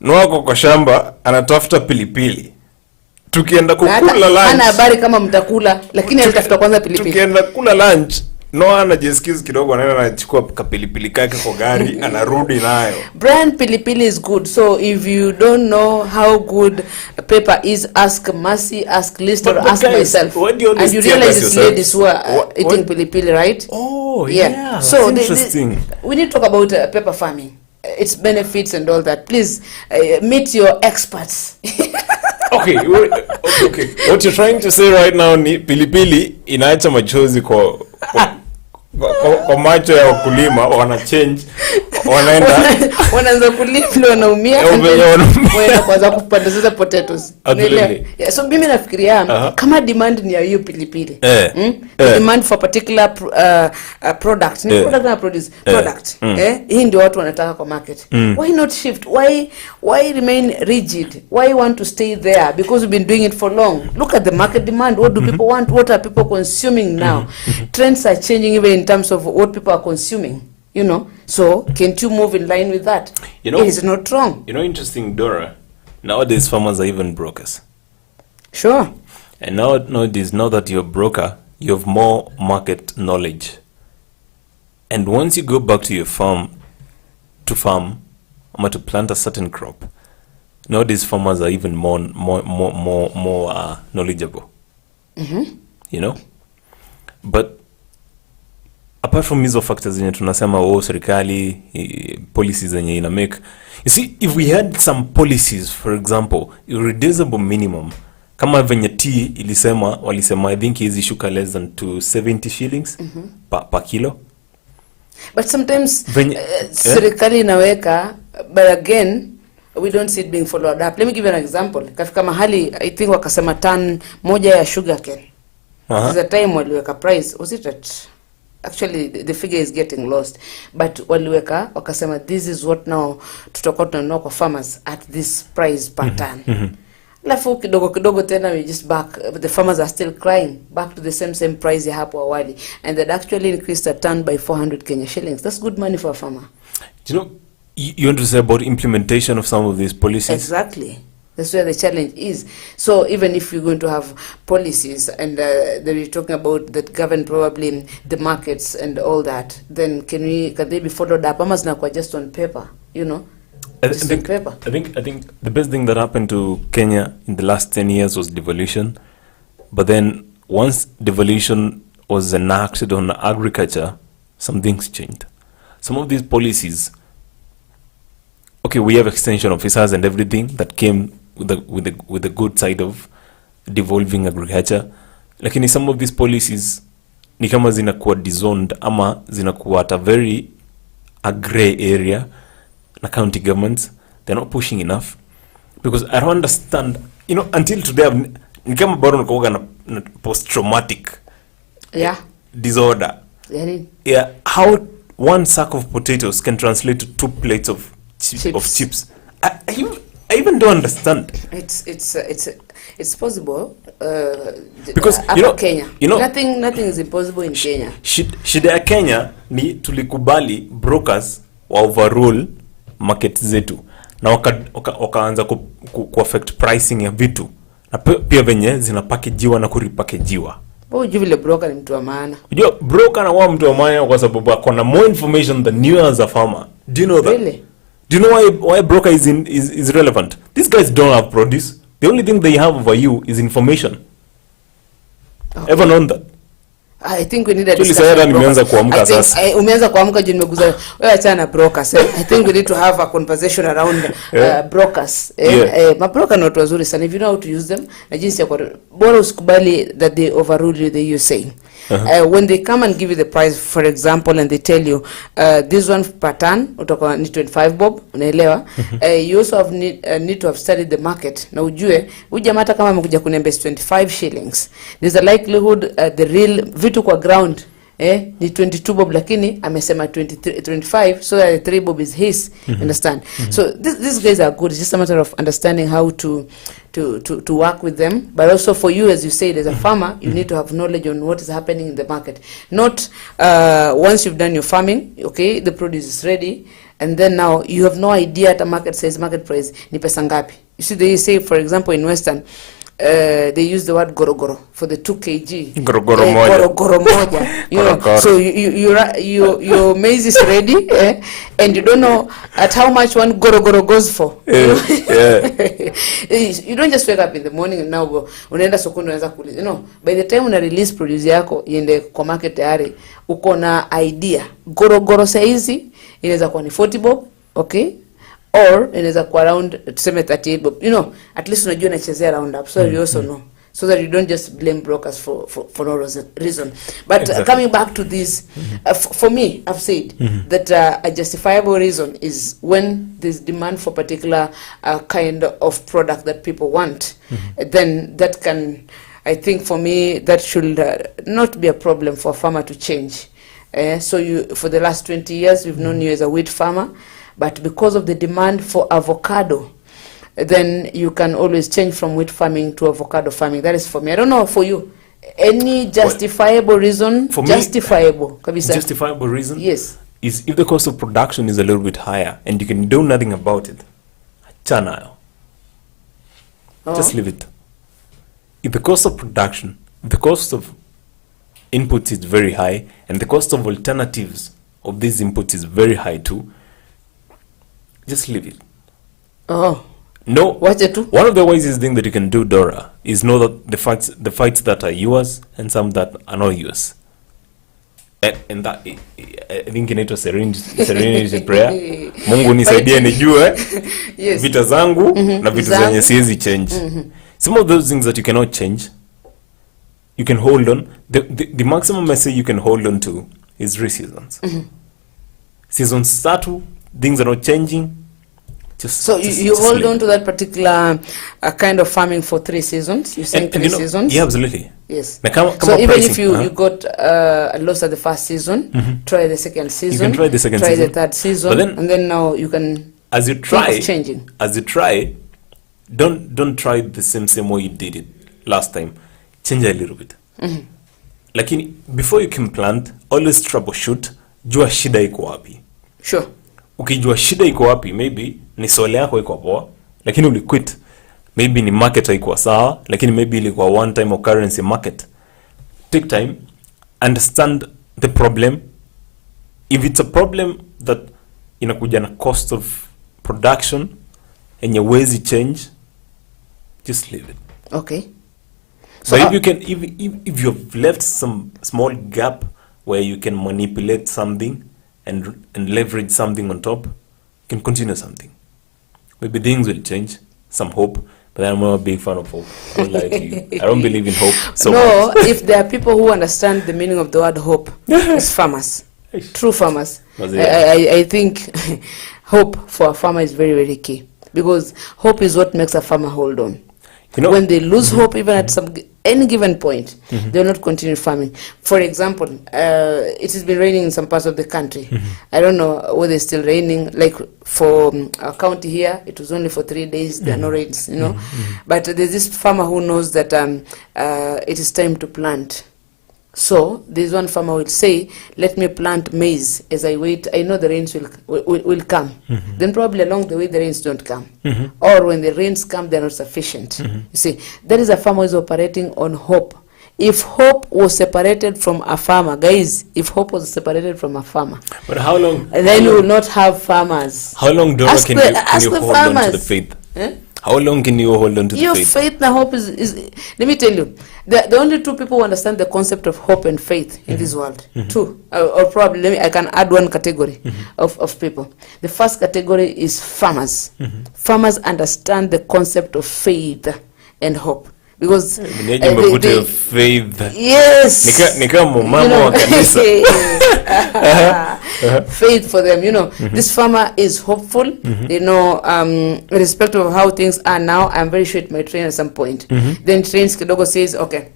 Noah kwa shamba anatafuta pilipili. Tukienda kukula lunch. Hana habari kama mtakula, lakini anatafuta kwanza pilipili. Tukienda kula lunch, Noah anajiskiza kidogo, anaenda anachukua kapilipili kake kwa gari, anarudi nayo. Brand pilipili is good. So if you don't know how good pepper is, ask Mercy, ask Lister, ask guys, myself. And you realize it's ladies who are eating pilipili, right? Yeah. So interesting. We need to talk about pepper farming, its benefits and all that. Please meet your experts. Okay. What you're trying to say right now ni pilipili inaacha machozi kwa macho ya wakulima, wana change, wanaanza kulima, wanaumia, kwanza kupanda sasa potatoes. So mimi nafikiria kama demand ni ya hiyo pilipili. Demand for particular product. Ni product na produce product. Hii ndio watu wanataka kwa market. Why not shift? Why remain rigid? Why want to stay there? Because we've been doing it for long. Look at the market demand. What do people want? What are people consuming now? Trends are changing even in terms of what people are consuming. So can't you move in line with that? It is not wrong. Interesting, Dora. Nowadays farmers are even brokers. Sure. And nowadays, now that you're a broker, you have more market knowledge. And once you go back to your farm, to plant a certain crop, nowadays farmers are even more knowledgeable. But apart from hizo factors zenye tunasema serikali policies zenye ina make, you see, if we had some policies, for example, irreducible minimum, kama venye tea walisema I think hizi shuka less than to 70 shillings per kilo. But sometimes serikali inaweka, but again we don't see it being followed up. Let me give you an example. Kafika mahali I think wakasema ton moja ya sugar cane. There's a time waliweka price, was it at, actually the figure is getting lost, but waliweka wakasema this is what now tutakuwa tunanunua kwa farmers at this price per ton. Alafu kidogo tena we just back, the farmers are still crying back to the same price ya hapo awali, and that actually increased a ton by 400 Kenya shillings. That's good money for a farmer. You want to say about implementation of some of these policies? Exactly. That's where the challenge is. So even if you're going to have policies and they're talking about that govern probably the markets and all that, then can they be followed up? Farmers now just on paper, I think the best thing that happened to Kenya in the last 10 years was devolution. But then once devolution was enacted on agriculture, some things changed. Some of these policies, okay, we have extension officers and everything that came with the good side of devolving agriculture. Lakini some of these policies ni kama zinakuwa dizoned ama zinakuwa at a gray area. Na county governments, they're not pushing enough, because I don't understand, until today ni kama bado nikaoga na post traumatic disorder. Yani, Yeah, how one sack of potatoes can translate to 2 plates of chips. I even don't understand. It's possible. Because Kenya, nothing is impossible in Kenya. Shida ya Kenya ni tulikubali brokers wa overrule market zetu na wakaanza ku affect pricing ya vitu na pia venye zinapakejiwa na kuripakejiwa. Unajua vile broker ni mtu wa maana. Unajua broker na wao mtu wa maana kwa sababu akona more information than you as a farmer. Do you know that? Really? Do you know why broker is relevant? These guys don't have produce. The only thing they have over you is information. Okay. Ever known that? I think we need a discussion. Nimeanza kuamka sasa. Umeanza kuamka juu nimeguza wewe achana na brokers. I think we need to have a conversation around brokers. Mabroker ni watu wazuri sana if you know how to use them. Na jinsi ya bora usikubali that they overrule you, they say. When they come and give you the price, for example, and they tell you this one per ton utakuwa ni 25 bob, unaelewa? You also need to have studied the market na ujue jamaa hata kama amekuja kuniambia 25 shillings, there's a likelihood the real vitu kwa ground ni 22 bob lakini amesema 25, so that the 3 bob is his. Understand? So these guys are good. It's just a matter of understanding how to work with them, but also for you, as you said, as a farmer, you need to have knowledge on what is happening in the market. Not once you've done your farming, okay, the produce is ready, and then now you have no idea at the market says market price ni pesa ngapi. You see, they say, for example, in Western, they use the word gorogoro for the 2 kg. Gorogoro moja. Gorogoro moja. You know, so your maize is ready, and you don't know at how much one gorogoro goes for. You don't just wake up in the morning and now go unaenda sokoni unaanza kuuliza. You know, by the time una release produce yako iende kwa market tayari uko na idea. Gorogoro saizi inaweza kuwa ni 40 bob, okay? Or inaweza kuwa around tuseme 38 bob. You know, at least unajua unachezea round up, so you also know, so that you don't just blame brokers for no reason. But coming back to this, for me, I've said that a justifiable reason is when there's demand for particular kind of product that people want. Then that can, I think for me, that should not be a problem for a farmer to change. So for the last 20 years, we've known you as a wheat farmer. But because of the demand for avocado, then you can always change from wheat farming to avocado farming. That is for me. I don't know for you. Any justifiable reason? For justifiable. Me, justifiable reason? Yes. Is if the cost of production is a little bit higher and you can do nothing about it. Just leave it. If the cost of production, the cost of inputs is very high and the cost of alternatives of these inputs is very high too, just leave it. No. Watch it too. One of the wisest things that you can do, Dora, is know that the fights that are yours and some that are not yours. And that I think inaitwa serenity prayer. Mungu nisaidie nijue vita zangu na vitu zenye siwezi change. Some of those things that you cannot change, you can hold on. The maximum message you can hold on to is 3 seasons. Seasons 3, things are not changing. So you hold on to that particular kind of farming for 3 seasons. You're saying 3 seasons? Yeah, absolutely. Yes. So even if you got a loss at the first season, try the second season. You can try the second season. Try the third season, and then now you can. As you try, changing. As you try, don't try the same way you did it last time. Change a little bit. Lakini before you can plant, always troubleshoot. Jua shida iko wapi. Sure. Ukijua shida iko wapi, maybe ni soil yako iko poa, lakini uliquit. Maybe ni market haikuwa sawa, lakini maybe ilikuwa one time occurrence market. Take time, understand the problem. If it's a problem that inakuja na cost of production and you wezi change, just leave it. Okay. So if you can, if you've left some small gap where you can manipulate something and leverage something on top, you can continue something. Maybe things will change, some hope, but I'm not a big fan of hope. I don't lie to you. I don't believe in hope so much. If there are people who understand the meaning of the word hope, it's farmers, true farmers. I think hope for a farmer is very, very key, because hope is what makes a farmer hold on. You know, when they lose hope, even at any given point, they will not continue farming. For example, it has been raining in some parts of the country. I don't know whether it's still raining. Like for our county here, it was only for 3 days. There are no rains, you know. But there's this farmer who knows that it is time to plant. So this one farmer will say, let me plant maize as I wait. I know the rains will come. Then probably along the way the rains don't come. Or when the rains come, they're not sufficient. You see, that is a farmer who is operating on hope. If hope was separated from a farmer, guys, if hope was separated from a farmer, but how long? Then you will not have farmers. How long, Dora, can you hold on to the faith? How long can you hold on to Your the faith? faith and hope is let me tell you, the only two people who understand the concept of hope and faith in this world. Two, or probably I can add one category of people. The first category is farmers. Farmers understand the concept of faith and hope. Because faith. Yes. Faith for them, you know. This farmer is hopeful, you know, irrespective of how things are now. I'm very sure it might train at some point. Then trains kidogo says, okay,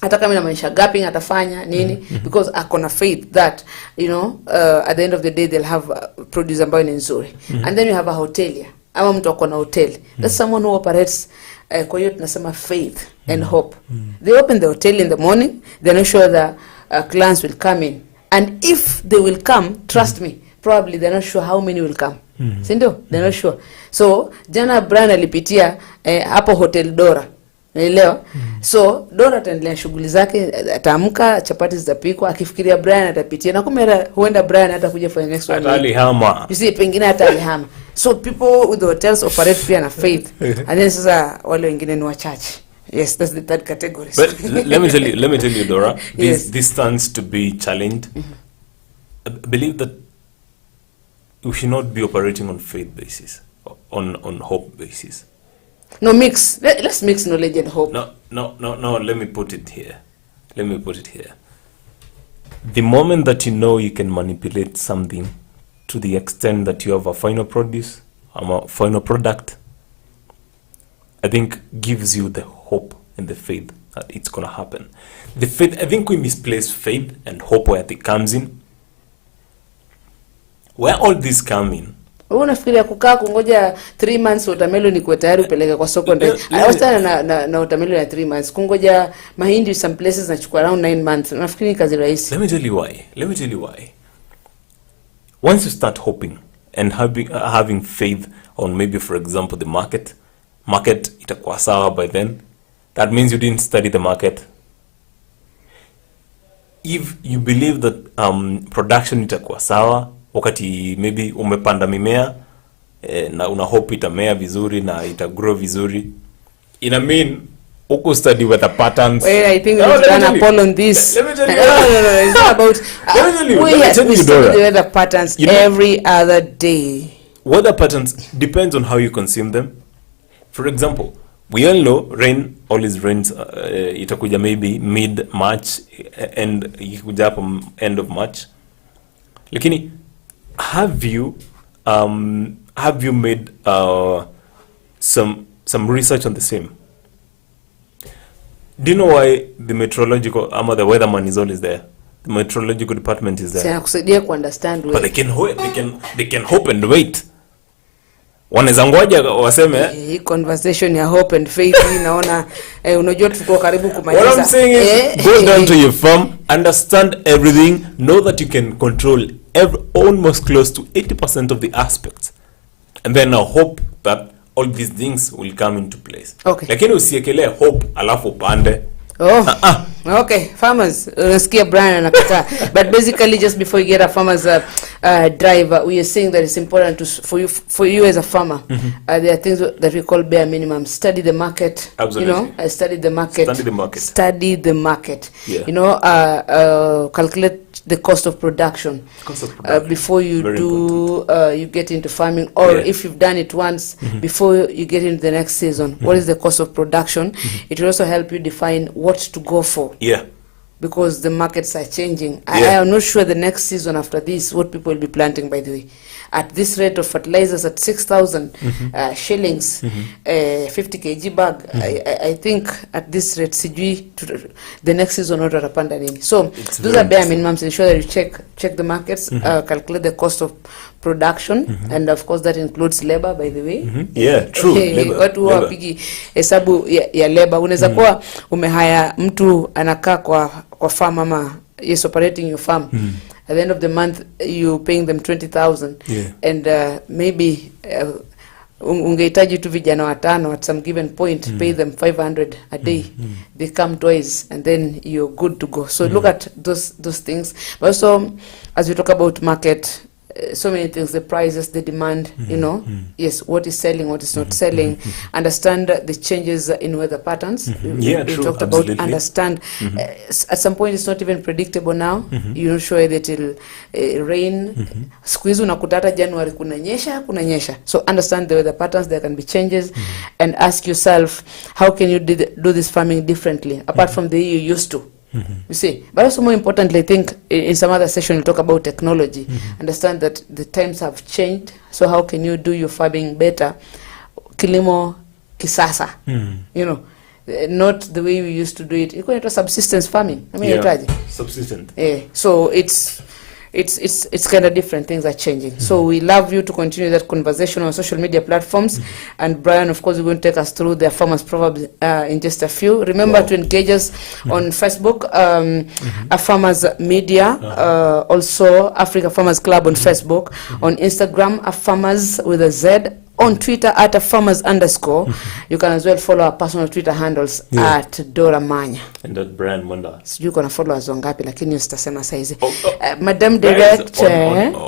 hata kama inamaanisha gapping atafanya nini, because akona faith that, you know, at the end of the day they'll have produce ambayo ni nzuri. And then you have a hotelier, ama mtu akona hotel. That's someone who operates kwa hiyo tunasema faith and hope. They open the hotel in the morning, they're not sure the clients will come in. And if they will come, trust me, probably they're not sure how many will come. Sindio? They're not sure. So, jana Brian alipitia hapo Hotel Dora. Naelewa? So, Dora ataendelea shughuli zake, ataamka, chapati zitapikwa, akifikiria Brian atapitia. Na kumera huenda Brian atakuja for the next one. Atalihama. You see, pengine atalihama. So, people with the hotels operate pia na faith. And then sasa wale wengine ni wachache. Yes, that's the third category. But let me tell you, Dora, this stands to be challenged. I believe that we should not be operating on faith basis, on hope basis. No, mix. Let's mix knowledge and hope. No. Let me put it here. The moment that you know you can manipulate something to the extent that you have a final produce, a final product, I think gives you the hope and the faith that it's going to happen. The faith, I think we misplace faith and hope where it comes in. Where all this come in. Unafikiria kukaa kungoja 3 months watermelon ikuwe tayari upeleke kwa soko ndio. Hawastana na watermelon ya 3 months. Kungoja mahindi some places nachukua around 9 months. Nafikiri ni kazi rahisi. Let me tell you why. Once you start hoping and having faith on maybe, for example, the market itakuwa sawa by then, that means you didn't study the market. If you believe that production itakuwa sawa wakati maybe umepanda mimea na una hope itamea vizuri na itagrow vizuri, ina mean uko study with the patterns. Wait, I think we've done a poll on this. Let me tell you. No, it's not about we study the weather patterns every other day. Weather patterns depends on how you consume them. For example, we all know rain always rains itakuja maybe mid-March and ikuja hapo end of March. Lakini have you made some research on the same? Do you know why the meteorological the weatherman is always there? The meteorological department is there. Sasa kusaidia ku understand but they can hope and wait. Wanaweza ngoja waseme hii conversation ya hope and faith naona unajua tuko karibu kumaliza. What I'm saying is go down to your farm, understand everything, know that you can control almost close to 80% of the aspects, and then now hope that all these things will come into place. Okay. Lakini usiekelee hope alafu pande. Okay, farmers, unasikia Brian anakataa. But basically, just before you get a farmer's drive, we are saying that it's important for you as a farmer. There are things that we call bare minimum. Study the market. Absolutely. You know, study the market. Study the market. Yeah. You know, calculate the cost of production. Before you you get into farming, or if you've done it once, before you get into the next season, what is the cost of production? It will also help you define what to go for. Yeah. because the markets are changing. I Yeah. am not sure the next season after this what people will be planting, by the way. At this rate of fertilizers at 6,000 shillings, 50 kg bag, I think at this rate, the next season not atapanda nini. So It's those very are bare minimums. Ensure that you check the markets, calculate the cost of production, and of course that includes labor, by the way. Yeah, true. Labor, Watu huwa labor. wapigi hesabu ya labor. Unaweza kuwa umehaya mtu anakaa kwa farm ama is operating your farm. At the end of the month you paying them 20,000. Yeah. And maybe ungehitaji tu vijana watano at some given point, pay them 500 a day. They come twice and then you're good to go. So look at those things. But also, as we talk about market, so many things, the prices, the demand, you know, yes, what is selling, what is not selling, understand the changes in weather patterns. Yeah, we true, talked absolutely. about, understand, at some point it's not even predictable now. You're not sure that it'll rain. Siku hizi unakuta hata January kunanyesha. So understand the weather patterns, there can be changes, and ask yourself, how can you do this farming differently, apart from the way you used to? You see, but also more importantly, I think in some other session we'll talk about technology. Understand that the times have changed, so how can you do your farming better? Kilimo kisasa, you know, not the way we used to do it. It's going to subsistence farming. I mean, Yeah. Subsistent. yeah. So it's kind of different. Things are changing. So we love you to continue that conversation on social media platforms. And Brian, of course, is going to take us through the Farmers Proverbs in just a few. Remember to engage us on Facebook, a Farmers Media, also Africa Farmers Club on Facebook, on Instagram, a Farmers with a Z, on Twitter at a farmers _. You can as well follow our personal Twitter handles at Dora Manya. And that brand Munda. Sijui kuna followers wangapi lakini hiyo sitasema saizi. Madam Director,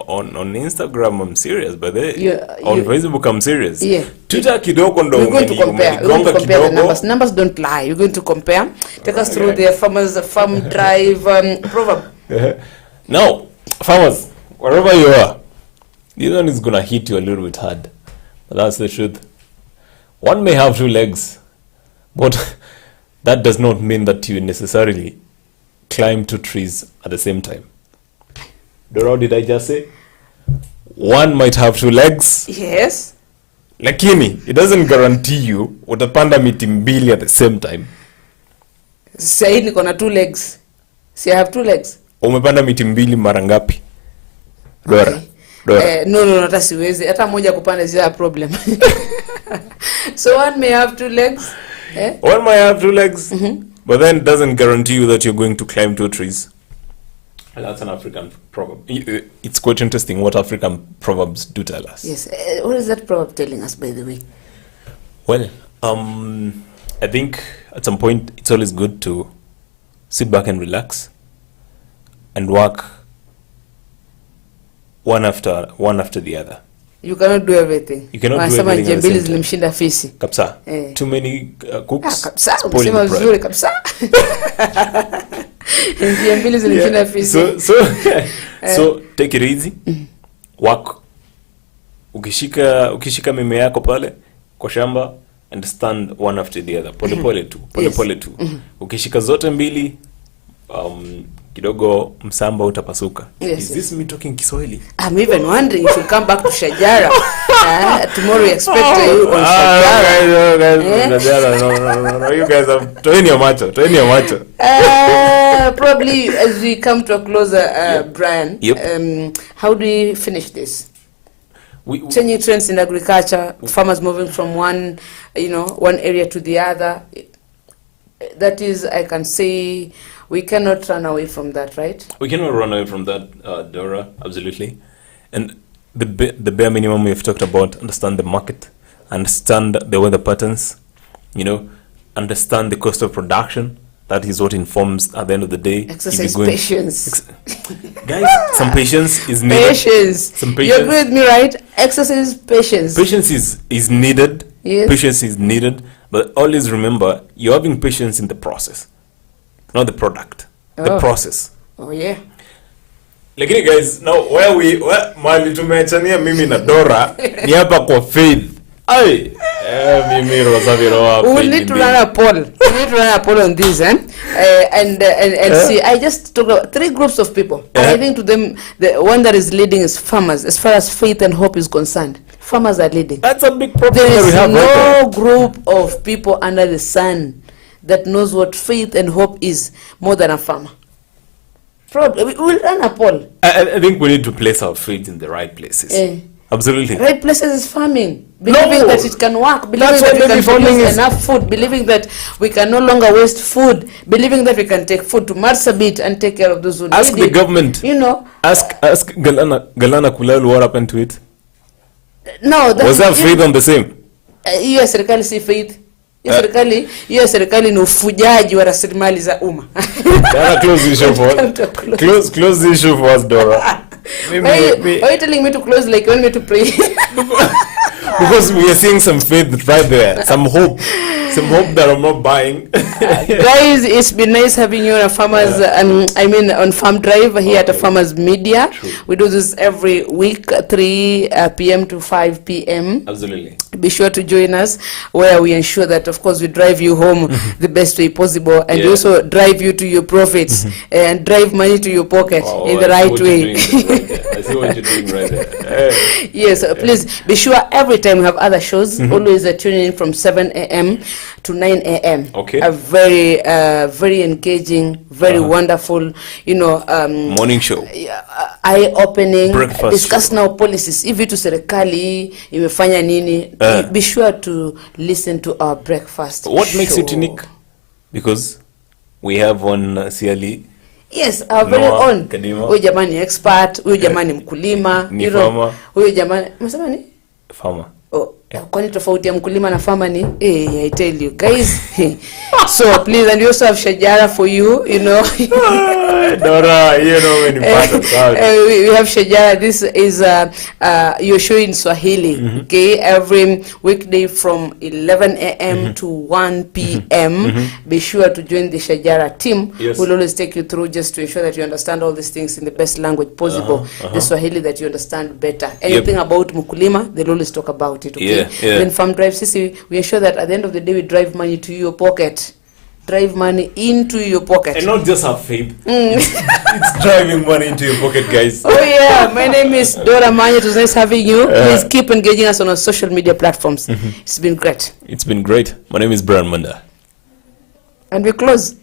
on Instagram I'm serious, but You- Facebook I'm serious. Yeah. Twitter kidogo ndo we're going to compare. We're going to compare the numbers. kidogo. Numbers don't lie. You're going to compare. Take us through the farmers farm drive proverb. Now, farmers, wherever you are, this one is gonna hit you a little bit hard. But that's the truth. One may have two legs, but that does not mean that you necessarily climb two trees at the same time. Dora, did I just say? One might have two legs, Yes. lakini it doesn't guarantee you utapanda miti mbili at the same time. Say niko na 2 legs. See, I have 2 legs. Umepanda miti mbili mara ngapi? Dora. Okay. Dora. No, hata siwezi. Hata moja kupanda is a problem. So one may have 2 legs. One might have two legs, but then it doesn't guarantee you that you're going to climb two trees. And that's an African proverb. It's quite interesting what African proverbs do tell us. Yes. What is that proverb telling us, by the way? Well, I think at some point it's always good to sit back and relax and work one after the other. You cannot do everything. You cannot do Wanasema everything at the njia mbili same time. zilimshinda fisi. Kapsa. Eh. Too many cooks. Kabisa, spoiling umesema bread. vizuri kabisa. Njia mbili zilimshinda fisi. So take it easy. Work. Ukishika mimea yako pale kwa shamba, and stand one after the other. Pole tu. Ukishika zote mbili, kidogo msamba utapasuka. Yes, Is this me talking Kiswahili? I'm even wondering if you'll come back to Shajara. Tomorrow we expect you on Shajara. No. You guys are toeni ya macho. Probably as we come to a closer, Brian, Yep. how do we finish this? We- Changing trends in agriculture, farmers moving from one area to the other. That is, I can say, we cannot run away from that, right? We cannot run away from that, Dora, absolutely. And the bare minimum we've talked about: understand the market, understand the weather patterns, understand the cost of production. That is what informs at the end of the day. Exercise patience. Guys, some patience is needed. Some You agree with me, right? Exercise patience. Patience is needed. Yes. Patience is needed. But always remember, you're having patience in the process, not the product. The Oh. process. Oh, yeah. Lakini guys, now mali tumeachania mimi na Dora ni hapa kwa faith. Mimi Rosavi Roa. We need to run a poll. We need to run a poll on this, and see. I just talked about 3 groups of people, and I think to them the one that is leading is farmers. As far as faith and hope is concerned, farmers are leading. That's a big problem There that we is have no right there. group of people under the sun that knows what faith and hope is more than a farmer. We'll run a poll. I think we need to place our faith in the right places. Absolutely. Right places is farming, believing that it can work, believing That's that what we can farming produce is. enough food, believing that we can no longer waste food, believing that we can take food to Marsabit and take care of those who Ask need the it. government. You know, Ask Galana Kulalu what happened to it. no, that's, Was that faith on the same? hiyo serikali si faith. Hiyo serikali ni ufujaji wa rasilimali za umma. Dora, close the issue for us. Close the issue for us, Dora. Why are you telling me to close like you want me to pray? Because we are seeing some faith right there, some hope that I'm not buying. Guys, it's been nice having you on a farmers, on Farm Drive here at a Farmers Media. True. We do this every week, 3 p.m. to 5 p.m. Absolutely. Be sure to join us, where we ensure that, of course, we drive you home the best way possible, and we also drive you to your profits and drive money to your pocket in the right way. I see what you're doing right there. Yes, please be sure every time we have other shows, always tune in from 7 a.m. to 9 a.m. Okay. A very, very engaging, very wonderful, Morning show. eye-opening, Breakfast discuss show. now policies. Hivi tu serikali imefanya nini? Be sure to listen to our breakfast What makes show. it unique? Because we have one Siali. Yes, our very Noah own. Kadima. Huyu jamani expert, huyu jamani mkulima, Ni farmer. Huyu jamani, unasema ni? Farmer. Oh, kwani tofauti ya mkulima na farmer ni? I tell you guys. So please, and we also have Shajara for you, Dora, when you pass us out. we have Shajara. This is your show in Swahili, okay? Every weekday from 11 a.m. to 1 p.m. Be sure to join the Shajara team. Yes. We'll always take you through just to ensure that you understand all these things in the best language possible. The Swahili that you understand better. Anything about Mukulima, they'll always talk about it, okay? Yeah. Then Farm Drive, Sisi, we ensure that at the end of the day, we drive money to your pocket. Drive money into your pocket. And not just have faith. It's driving money into your pocket, guys. Oh yeah, my name is Dora Manya. It was nice having you. Please keep engaging us on our social media platforms. It's been great. It's been great. My name is Brian Munda. And we close.